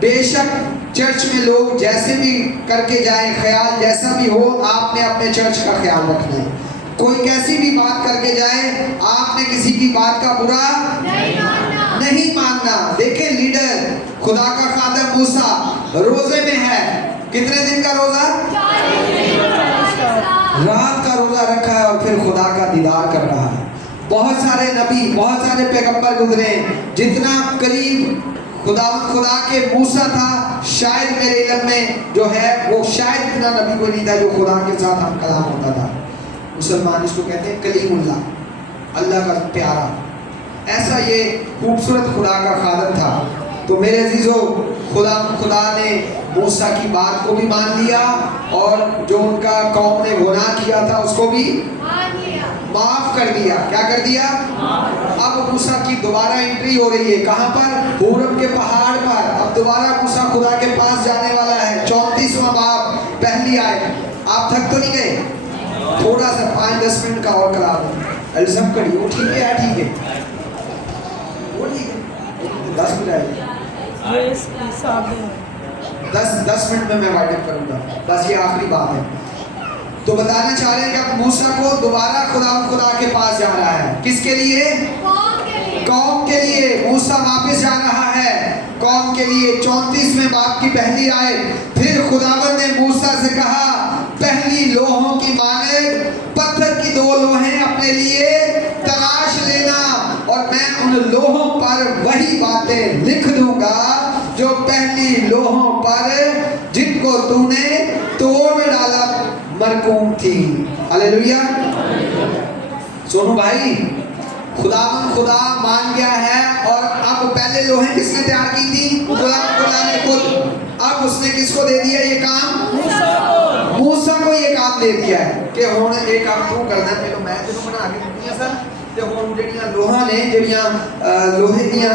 बेशक चर्च में लोग जैसे भी करके जाएं, ख्याल जैसा भी हो, आपने अपने चर्च का ख्याल रखना है। कोई कैसी भी बात करके जाए, आपने किसी की बात का बुरा नहीं मानना। देखें लीडर खुदा का खादम मूसा रोजे में है। कितने दिन का रोजा? रात का रोजा रखा है और फिर खुदा का दीदार कर रहा है। बहुत सारे नबी, बहुत सारे पैगंबर गुजरे, जितना करीब खुदा के मूसा था, शायद मेरे इल्म में जो है वो शायद इतना नबी कोई नहीं था जो खुदा के साथ हम कलाम होता था। मुसलमान इसको कहते हैं कलीमुल्लाह, अल्लाह का प्यारा। ऐसा ये खूबसूरत खुदा का खादम था। तो मेरे अजीजों खुदा ने मूसा की बात को भी मान लिया और जो उनका कौम ने गुनाह किया था उसको भी माफ कर दिया। क्या कर दिया? अब मूसा की दोबारा एंट्री हो रही है। कहां पर? पूरब के पहाड़ पर। अब दोबारा मूसा खुदा के पास जाने वाला है। 34वां बाब पहली आयत। आप थक तो नहीं गए? थोड़ा सा 5-10 मिनट का और करा दो। सब करिए। वो ठीक है? ठीक है, वो ठीक है। 10 मिनट आएगी। 10 मिनट में मैं वाइंड करूंगा। बस ये आखिरी बात है। तो बताना चाह रहे हैं कि अब मूसा को दोबारा खुदा के पास जा रहा है। किसके लिए? कौम के लिए। मूसा वापस जा रहा है कौम के लिए। 34वें बाब की पहली आयत। फिर खुदावंद ने मूसा से कहा, पहली लोहों की मानद पत्थर की 2 लोहें अपने लिए तराश लेना और मैं उन लोहों पर वही बातें लिख दूंगा जो पहली लोहों पर जिनको तूने तोड़ डाला मरकूम थी। हालेलुया। सोनू भाई, खुदा मान गया है और अब पहले लोहे किसने तैयार की थी? खुदा ने खुद। अब उसने किसको दे दिया ये काम? मूसा को ये काम दे दिया है कि हुण ये काम तू करना है। पहले मैं तेनू बना के दित्ती है सर, ते हुण जेड़ियां लोहा ने, जेड़ियां लोहे दियां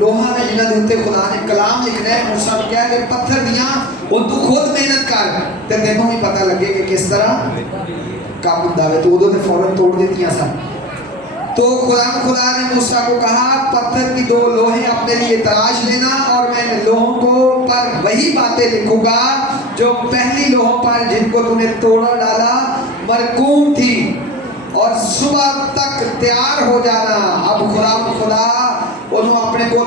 लोहा ने जिन्हां दे उत्ते खुदा ने कलाम लिखना है, मूसा ने कहा कि पत्थर दियां हुण तू खुद मेहनत कर ते तेनू भी पता लगे कि किस तरह काम हुंदा है। तो उदों ते फौरन तोड़ दित्तियां सन। तो खुदा ने मूसा को कहा, पत्थर की 2 लोहे अपने लिए तराश लेना और मैं इन लोहों को पर वही बातें लिखूंगा जो पहली लोहों पर जिनको तूने तोड़ डाला मरकूम थी और सुबह तक तैयार हो जाना। अब खुदा उन्होंने अपने को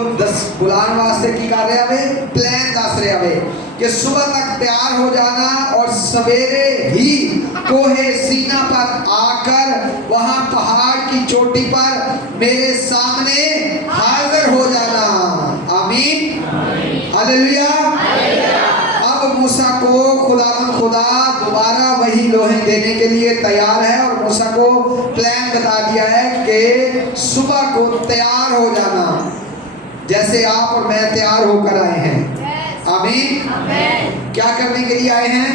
बुलाने वास्ते की कर रहा है? प्लान दस रहा है कि सुबह तक तैयार हो जाना और सवेरे ही कोहे सीना पर आकर वहां पहाड़ की चोटी पर मेरे सामने हाजिर हो जाना। आमीन, हालेलुया। अब मूसा को खुदा दोबारा वही लोहे देने के लिए तैयार है और मूसा को प्लान बता दिया है कि सुबह को तैयार हो जाना जैसे आप और मैं तैयार होकर आए हैं। आमीन। क्या करने के लिए आए हैं?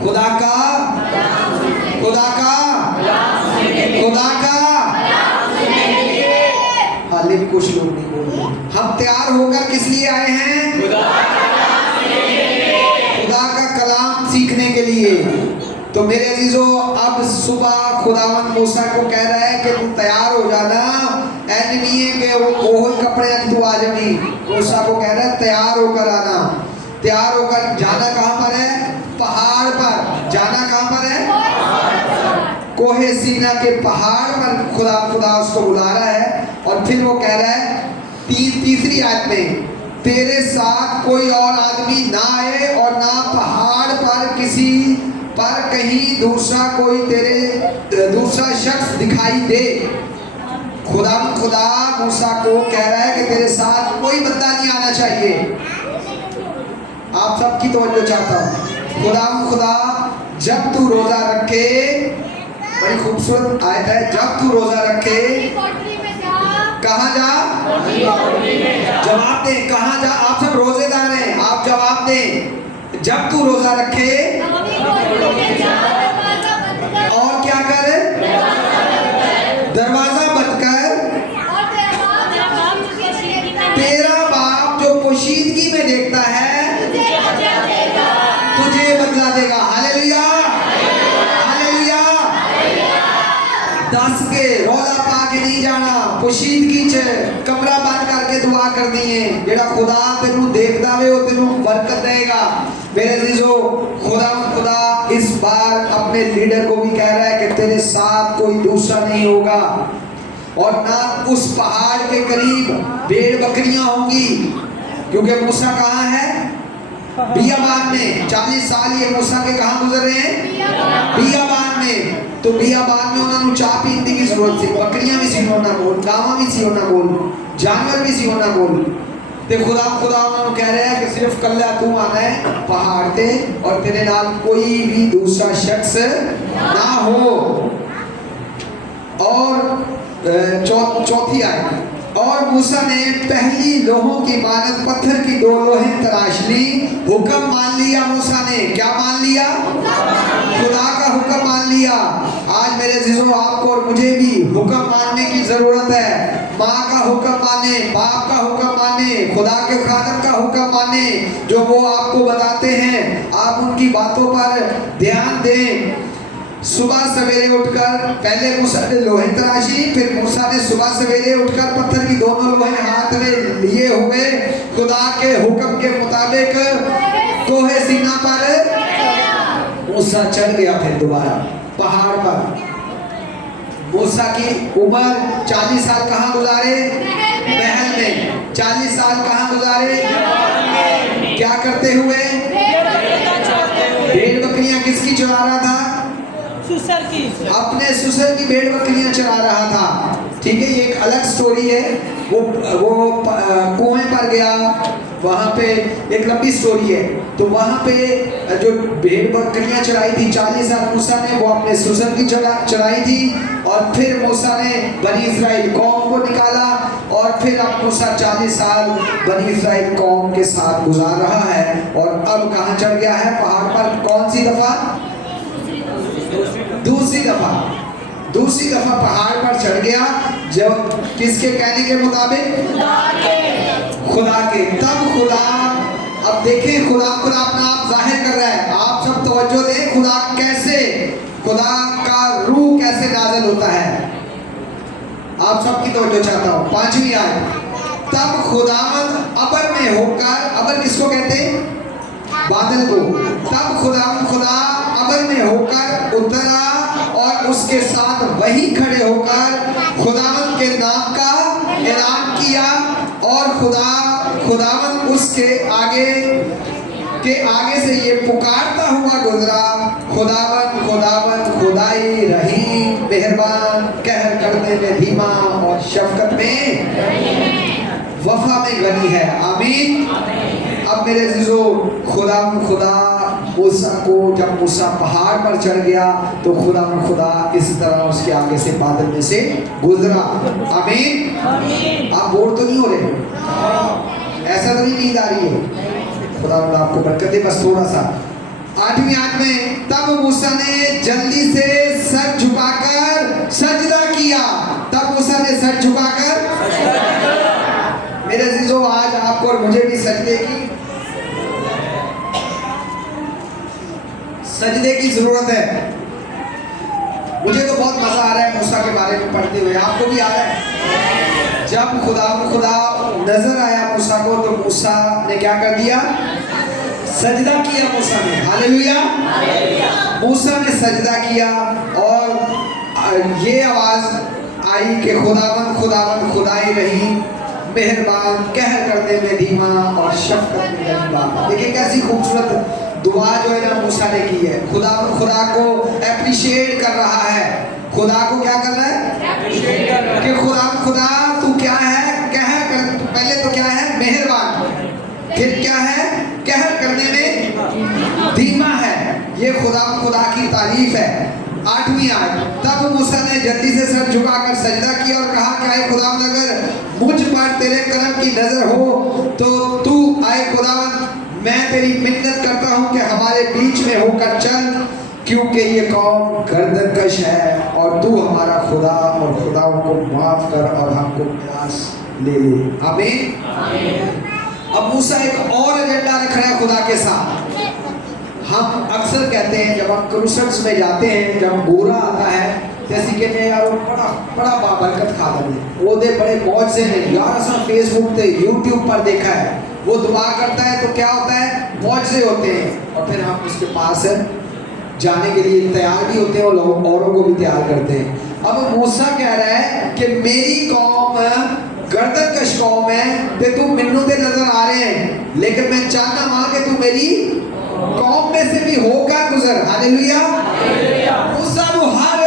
खुदा का हाल ही कुछ लोग नहीं बोल रहे। हम तैयार होकर किस लिए आए हैं? खुदा का कलाम सीखने के लिए। तो मेरे अजीजों, अब सुबह खुदावंद मूसा को कह रहा है कि तू तैयार हो जाना, एनिमी के वो कपड़े तू आ जानी। मूसा को कह रहा है तैयार होकर आना। तैयार होकर जाना कहां पर है? पहाड़ पर। जाना कहां पर है? कोहे सीना के पहाड़ पर खुदा उसको बुला रहा है। और फिर वो कह रहा है तीसरी आयत में, तेरे साथ कोई और आदमी ना आए और ना पहाड़ पर किसी पर कहीं दूसरा शख्स दिखाई दे। खुदा मूसा को कह रहा है कि तेरे साथ कोई बंदा नहीं आना चाहिए। आप सबकी तवज्जो चाहता हूँ। खुदा जब तू रोजा रखे, बड़ी खूबसूरत आयत है, जब तू रोजा रखे कहाँ जा? जवाब दे, कहाँ जा? आप सब रोजेदार हैं, आप जवाब दें। जब तू रोजा रखे और क्या कर? बदला देगा। Hallelujah, hallelujah. दस के रौला पा के नहीं जाना, पोशीदगी च कमरा बंद करके दुआ करनी है। जेड़ा खुदा तेनू देखदा वे वो तेनू बरकत देगा। मेरे अजीजों, खुदा इस बार अपने लीडर को भी कह रहा है कि तेरे साथ कोई दूसरा नहीं होगा और ना उस पहाड़ के करीब भेड़ बकरियां होंगी। क्योंकि मूसा कहाँ है? बियाबान में। 40 साल ये मूसा के कहाँ गुजर रहे हैं? बियाबान में। तो बियाबान में उन्होंने चाह पीने की जरूरत थी। बकरियां भी सी होना बोल, गावां भी सी होना बोल, जानवर भी सी होना बोल। ते खुदा उन्होंने कह रहा है कि सिर्फ कल्ला तू आना है पहाड़ पे और तेरे नाल कोई भी दूसरा शख्स ना हो। और चौथी आयत, और मूसा ने पहली लोहों की मानद पत्थर की 2 लोहें तराश ली। हुक्म मान लिया मूसा ने। क्या मान लिया? खुदा का हुक्म मान लिया। आज मेरे अजीजों, आपको और मुझे भी हुक्म मानने की जरूरत है। माँ का हुक्म माने, बाप का हुक्म माने, खुदा के खादम का हुक्म माने। जो वो आपको बताते हैं आप उनकी बातों पर ध्यान दें। सुबह सवेरे उठकर पहले मूसा ने लोहे तराशी, फिर मूसा ने सुबह सवेरे उठकर पत्थर की 2 लोहे हाथ में लिए हुए खुदा के हुक्म के मुताबिक कोहे सीना पर मूसा चढ़ गया। फिर दोबारा पहाड़ पर। मूसा की उम्र 40 साल कहाँ गुजारे? महल में। 40 साल कहाँ गुजारे? क्या करते हुए? भेड़ बकरियां किसकी चरा रहा था? सुसर की। अपने सुसर की भेड़ बकरियां चरा रहा था। ठीक है, ये एक अलग स्टोरी है। वो कुएं पर गया, वहां पे एक लंबी स्टोरी है। तो वहां पे जो भेड़ बकरियां चराई थी 40 साल मूसा ने, वो अपने सुसर की चराई थी। और फिर मूसा ने बनी इस्राएल कौम को निकाला और फिर अब मूसा 40 साल बनी इस्राएल कौम के साथ गुजार रहा है। और अब कहाँ चढ़ गया है? पहाड़ पर। कौन सी दफा? दूसरी दफा पहाड़ पर चढ़ गया। जब किसके कहने के मुताबिक? खुदा के। तब खुदा, अब देखें, खुदा अपना आप जाहिर कर रहा है। आप सब तवज्जो दें, खुदा का रूह कैसे नाज़िल होता है। आप सबकी तवज्जो चाहता हूँ। 5वीं आयत, तब खुदावंद अबर में होकर, अबर किसको कहते हैं? बादल को। तब खुदा अबर में होकर उतरा और उसके साथ वही खड़े होकर खुदावंद के नाम का ऐलान किया। और खुदावंद उसके आगे से ये पुकारता हुआ गुजरा, खुदावंद खुदावंद खुदाई रहीम मेहरबान, कहर करने में धीमा और शफकत में वफा में गनी है। आमीन। अब मेरे अजीजों, खुदा मूसा को, जब मूसा पहाड़ पर चढ़ गया तो खुदा इस तरह उसके आगे से बादल में से गुजरा। आमीन। आप बोर तो नहीं हो रहे? ऐसा तो नहीं नींद आ रही है? खुदा आपको बरकत दे। बस थोड़ा सा। 8वीं आयत में, तब मूसा ने जल्दी से सर झुकाकर सजदा किया। तब मूसा ने सर झुकाकर, मेरे अजीजों, आज आपको और मुझे भी सजदे की जरूरत है। मुझे तो बहुत मजा आ रहा है मूसा के बारे में पढ़ते हुए। आपको भी आ रहा है? जब खुदा नजर आया मूसा को तो मूसा ने क्या कर दिया? सजदा किया मूसा ने। हालेलुया। मूसा ने सजदा किया और ये आवाज आई कि खुदावंद खुदाई रही मेहरबान, कहर करने में धीमा और शफकत में गनीबान। देखिए कैसी खूबसूरत दुआ जो है ना मूसा ने की है। खुदा को एप्रिशिएट कर रहा है। खुदा को क्या कर रहा है? कि खुदा तू क्या है? कहर कर, पहले तो क्या है? मेहरबान, फिर क्या है? कहर करने में धीमा है। ये खुदा की तारीफ है। 8वीं आयत, तब मूसा ने जल्दी से सर झुकाकर सजदा किया और कहा कि आए खुदावंद, अगर मुझ पर तेरे करम की नजर हो तो तू, आए खुदावंद, मैं तेरी मिन्नत करता हूँ कि हमारे बीच में होकर चल, क्योंकि ये कौम गर्दनकश है और तू हमारा खुदा और खुदाओं को माफ कर और हमको मिरास ले ले। आमीन। अब मूसा एक और एजेंडा रख रहा है खुदा के साथ। हम अक्सर कहते हैं जब हम क्रूसेड्स में जाते हैं, जब बोरा आता है, जैसे कि मैं यार बड़ा बड़ा बाबरकत खाता है, वो दे बड़े मौज से नहीं यार, असा फेसबुक पे यूट्यूब पर देखा है, वो दुआ करता है तो क्या होता है, मौज से होते हैं, और फिर हम उसके पास जाने के लिए तैयार भी होते हैं और लोग औरों को भी तैयार करते हैं। अब मूसा कह रहा है कि मेरी कौम गर्दनकश कौम है, ते तू मिन्नू ते नजर आ रहे हैं, लेकिन मैं चाहता मां कि तू मेरी कौम में से भी होकर गुजर। हालेलुया। मूसा को हर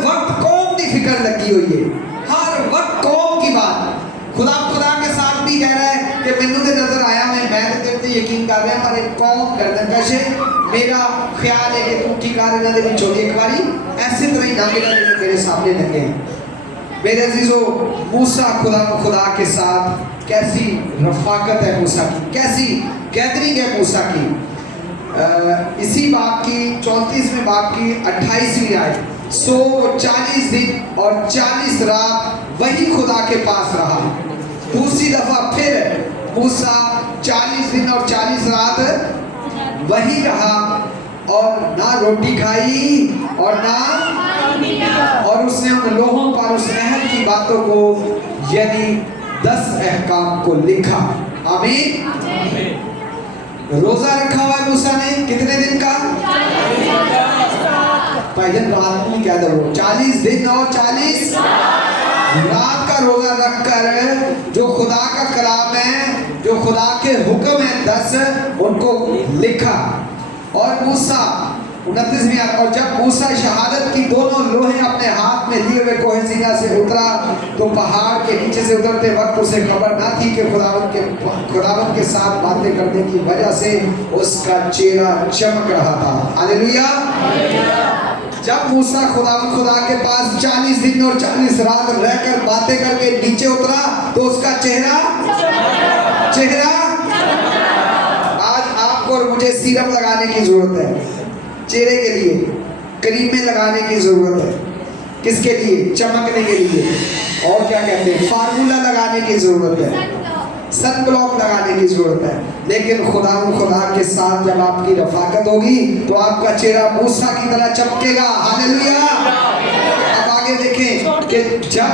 वक्त कौम की फिक्र लगी हुई है, हर वक्त कौम की बात। खुदा के साथ भी कह रहा है कि मिन्नू ते नजर आया, मैं तो तेरे पे यकीन कर रहा पर एक कौम गर्दनकश है, मेरा ख्याल है कि तू की कर इन्हां दे विचों एक बारी ऐसे तरह ही ना मेरे सामने लगे हैं। मेरे अजीजों, मूसा खुदा के साथ कैसी रफाकत है मूसा की, कैसी गैदरिंग है मूसा की। इसी बात की 34वें बात की 28वीं आयत, सो 40 दिन और 40 रात वही खुदा के पास रहा। दूसरी दफा फिर मूसा 40 दिन और 40 रात वही रहा, और ना रोटी खाई और ना, और उसने उन लोगों पर उस अहद की बातों को यानी 10 अहकाम को लिखा। आमीन। रोजा रखा हुआ मूसा ने कितने दिन का? भाईजान रात में क्या दो, 40 दिन और 40 रात का रोजा रखकर जो खुदा का कलाम है, जो खुदा के हुक्म है 10 उनको लिखा। और मूसा 29वीं आयत, और जब मूसा शहादत की दोनों लोहे अपने हाथ में लिए हुए कोहे सीना से उतरा, तो पहाड़ के नीचे से उतरते वक्त उसे खबर ना थी कि खुदावंत के साथ बातें करने की वजह से उसका चेहरा चमक रहा था। हालेलुया। जब मूसा खुदा के पास 40 दिन और 40 रात रहकर बातें करके नीचे उतरा, तो उसका चेहरा आज आपको और मुझे सीरम लगाने की जरूरत है, चेहरे के लिए क्रीम में लगाने की जरूरत है। किसके लिए? चमकने के लिए। और क्या कहते हैं, फार्मूला लगाने की जरूरत है, सनब्लॉक लगाने की जरूरत है। लेकिन खुदा के साथ जब आपकी रफाकत होगी तो आपका चेहरा मूसा की तरह चमकेगा। हालेलुया। अब आगे देखें कि जब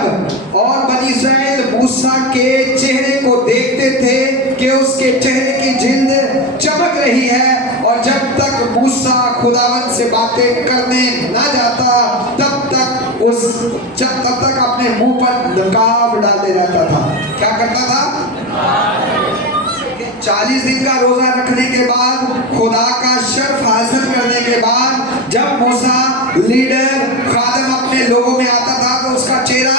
और बनी इस्राएल मूसा के चेहरे को देखते थे कि उसके चेहरे की जिल्द चमक रही है, और जब तक मूसा खुदावंत से बातें करने ना जाता तब तक अपने मुंह पर नकाब डालते रहता था। क्या करता था? 40 दिन का रोजा रखने के बाद, खुदा का शर्फ हासिल करने के बाद, जब मूसा लीडर खादम अपने लोगों में आता था तो उसका चेहरा,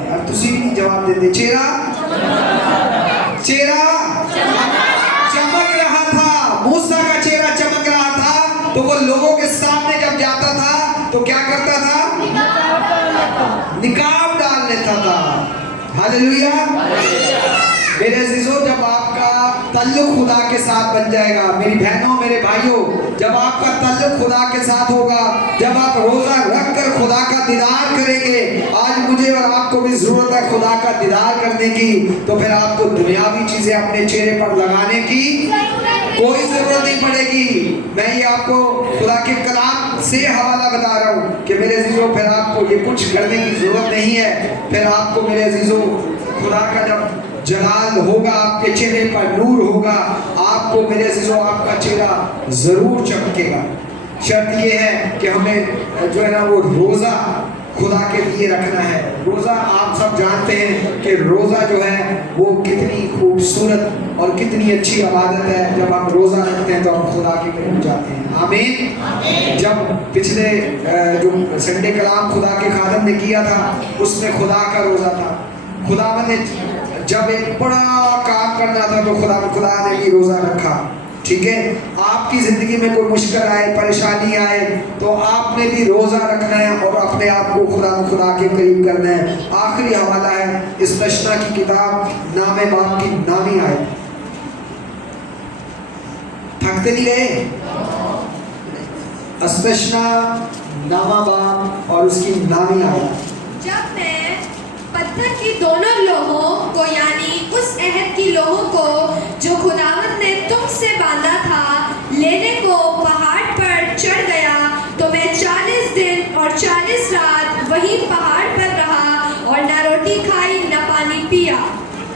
यार तुसी नहीं जवाब देते, चेहरा चमक रहा था। मूसा का चेहरा चमक रहा था, तो वो लोगों के सामने जब जाता था तो क्या करता था? निकाब डाल लेता था। हालेलुया। मेरे अजीजों, जब आपका ताल्लुक खुदा के साथ बन जाएगा, मेरी बहनों मेरे भाइयों, जब आपका ताल्लुक खुदा के साथ होगा, जब आप रोजा रख कर खुदा का दीदार करेंगे, आज मुझे और आपको भी जरूरत है खुदा का दीदार करने की, तो फिर आपको दुनियावी चीजें अपने चेहरे पर लगाने की कोई जरूरत नहीं पड़ेगी। मैं ये आपको खुदा के कलाम से हवाला बता रहा हूँ कि मेरे अजीजों, फिर आपको ये कुछ करने की जरूरत नहीं है। फिर आपको मेरे अजीजों, खुदा का जब जलाल होगा, आपके चेहरे पर नूर होगा, आपको मेरे अजीजों आपका चेहरा जरूर चमकेगा। शर्त ये है कि हमें जो है ना वो रोजा खुदा के लिए रखना है। रोजा आप सब जानते हैं कि रोजा जो है वो कितनी खूबसूरत और कितनी अच्छी इबादत है। जब हम रोजा रखते हैं तो हम खुदा के करीब जाते हैं। आमीन। जब पिछले जो संडे कलाम खुदा के खादम ने किया था, उसमें खुदा का रोजा था। खुदा ने जब एक बड़ा काम करना था तो खुदा ने भी रोजा रखा। ठीक है, आपकी जिंदगी में कोई मुश्किल आए, परेशानी आए, तो आपने भी रोजा रखना है और अपने आप को खुदा के करीब करना है। आखिरी हवाला है इस प्रश्न की किताब नामे बाप की नामी आयत। थकते नहीं गए? अस्पष्टा नामा बाप और उसकी नामी आयत। जब मैं पत्थर की दोनों लोहों को, यानी उस अहद की लोहों को जो खुदावंत ने तुमसे बांधा था,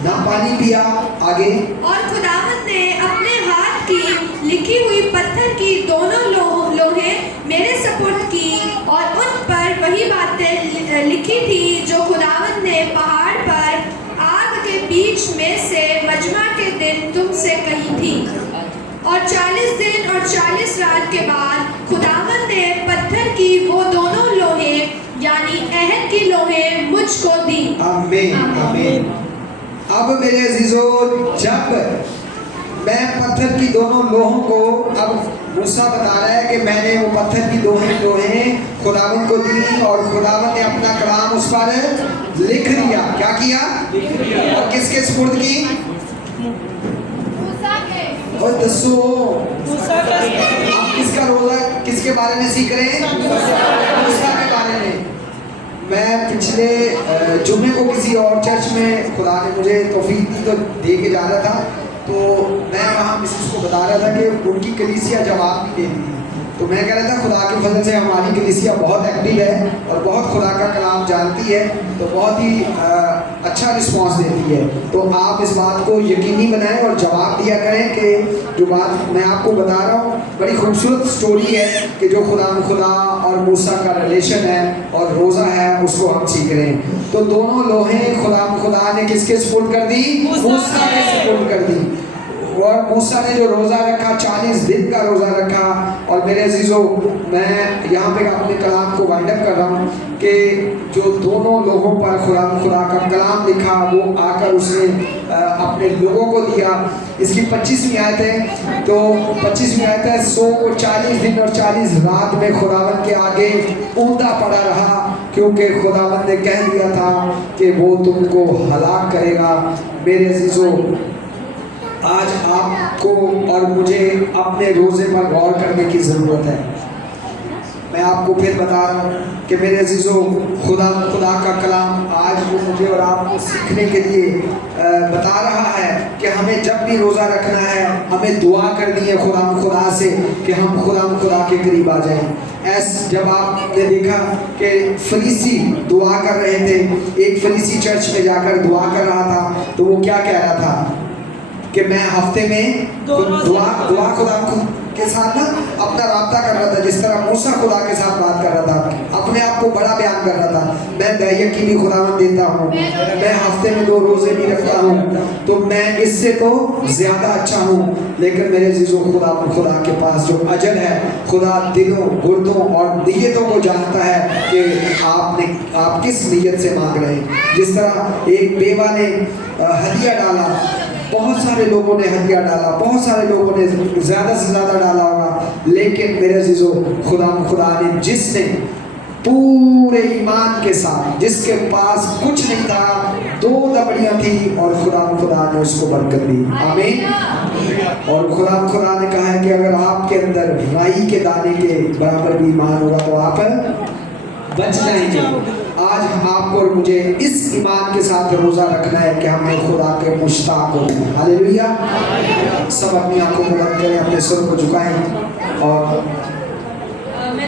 ना पानी पिया। आगे, और खुदावंद ने अपने हाथ की लिखी हुई पत्थर की दोनों लोहें मेरे सपुर्द की, और उन पर वही बातें लिखी थी जो खुदावंद ने पहाड़ पर आग के बीच में से मजमा के दिन तुमसे कही थी। और 40 दिन और 40 रात के बाद खुदावंद ने पत्थर की वो दोनों लोहें यानी अहद की लोहें मुझको दी। आमीन आमीन। अब मेरे अजीजों, जब मैं पत्थर की दोनों लोहों को, अब मूसा बता रहा है कि मैंने वो पत्थर की लोहें खुदावंद को दी, और खुदावंद ने अपना कलाम उस पर लिख दिया। क्या किया? और किसके सुपुर्द की? और दसो, आप किसका रोजा, किसके बारे में सीख रहे हैं? मूसा के बारे में। मैं पिछले जुम्मे को किसी और चर्च में खुदा ने मुझे तौफीक दी तो दे के जा रहा था, तो मैं वहाँ मिसेस को बता रहा था कि उनकी कलीसिया जवाब भी देती है। तो मैं कह रहा था खुदा के फजल से हमारी कलीसिया बहुत एक्टिव है और बहुत खुदा का कलाम जानती है, तो बहुत ही अच्छा रिस्पांस देती है। तो आप इस बात को यकीनी बनाएं और जवाब दिया करें कि जो बात मैं आपको बता रहा हूँ बड़ी खूबसूरत स्टोरी है कि जो खुदा और मूसा का रिलेशन है और रोज़ा है उसको हम सीख रहे हैं। तो दोनों लोहें खुदा ने किसके सुपुर्द कर दी? मूसा के सुपुर्द कर दी। और मूसा ने जो रोज़ा रखा, 40 दिन का रोज़ा रखा। और मेरे अजीज़ों, मैं यहाँ पे अपने कलाम को वाइंड अप कर रहा हूँ कि जो दोनों लोगों पर खुदा का कलाम लिखा, वो आकर उसने अपने लोगों को दिया। इसकी 25वीं आयत है। तो 25वीं आयत है, सो 40 दिन और 40 रात में खुदावंद के आगे ऊँधा पड़ा रहा, क्योंकि खुदावंद ने कह दिया था कि वो तुमको हलाक करेगा। मेरे अजीज़ों, आज आपको और मुझे अपने रोज़े पर गौर करने की ज़रूरत है। मैं आपको फिर बता रहा हूँ कि मेरे अजीज़ों, खुदा का कलाम आज वो मुझे और आपको सीखने के लिए बता रहा है कि हमें जब भी रोज़ा रखना है हमें दुआ करनी है खुदा से कि हम खुदा के करीब आ जाएं। जब आपने देखा कि फरीसी दुआ कर रहे थे, एक फरीसी चर्च में जाकर दुआ कर रहा था, तो वो क्या कह रहा था कि मैं हफ्ते में दुआ खुदा के साथ ना अपना राब्ता कर रहा था, जिस तरह मूसा खुदा के साथ बात कर रहा था, अपने आप को बड़ा बयान कर रहा था। मैं दैयक की भी खुदावंद देता हूँ, मैं हफ्ते में 2 रोज़े भी रखता हूँ, तो मैं इससे तो ज़्यादा अच्छा हूँ। लेकिन मेरे अजीज़ों, खुदा के पास जो अजर है, खुदा दिलों, गुर्दों और नीयतों को जानता है कि आप किस नीयत से मांग रहे हैं। जिस तरह एक बेवा ने हदिया डाला, बहुत सारे लोगों ने हदिया डाला, बहुत सारे लोगों ने ज़्यादा से ज़्यादा डाला होगा, लेकिन मेरे अजीज़ों, खुदा ने जिसने पूरे ईमान के साथ, जिसके पास कुछ नहीं था, 2 दबड़ियाँ थी, और खुदा ने उसको बरकत दी। आमीन। और खुदा ने कहा है कि अगर आपके अंदर राई के दाने के बराबर भी ईमान होगा तो आप बच जाएंगे। आज आपको और मुझे इस ईमान के साथ रोज़ा रखना है कि हमें खुदा के मुश्ताक हो। हालेलुया। सब अपनी आंखों को बंद करें, अपने सर को झुकाएं और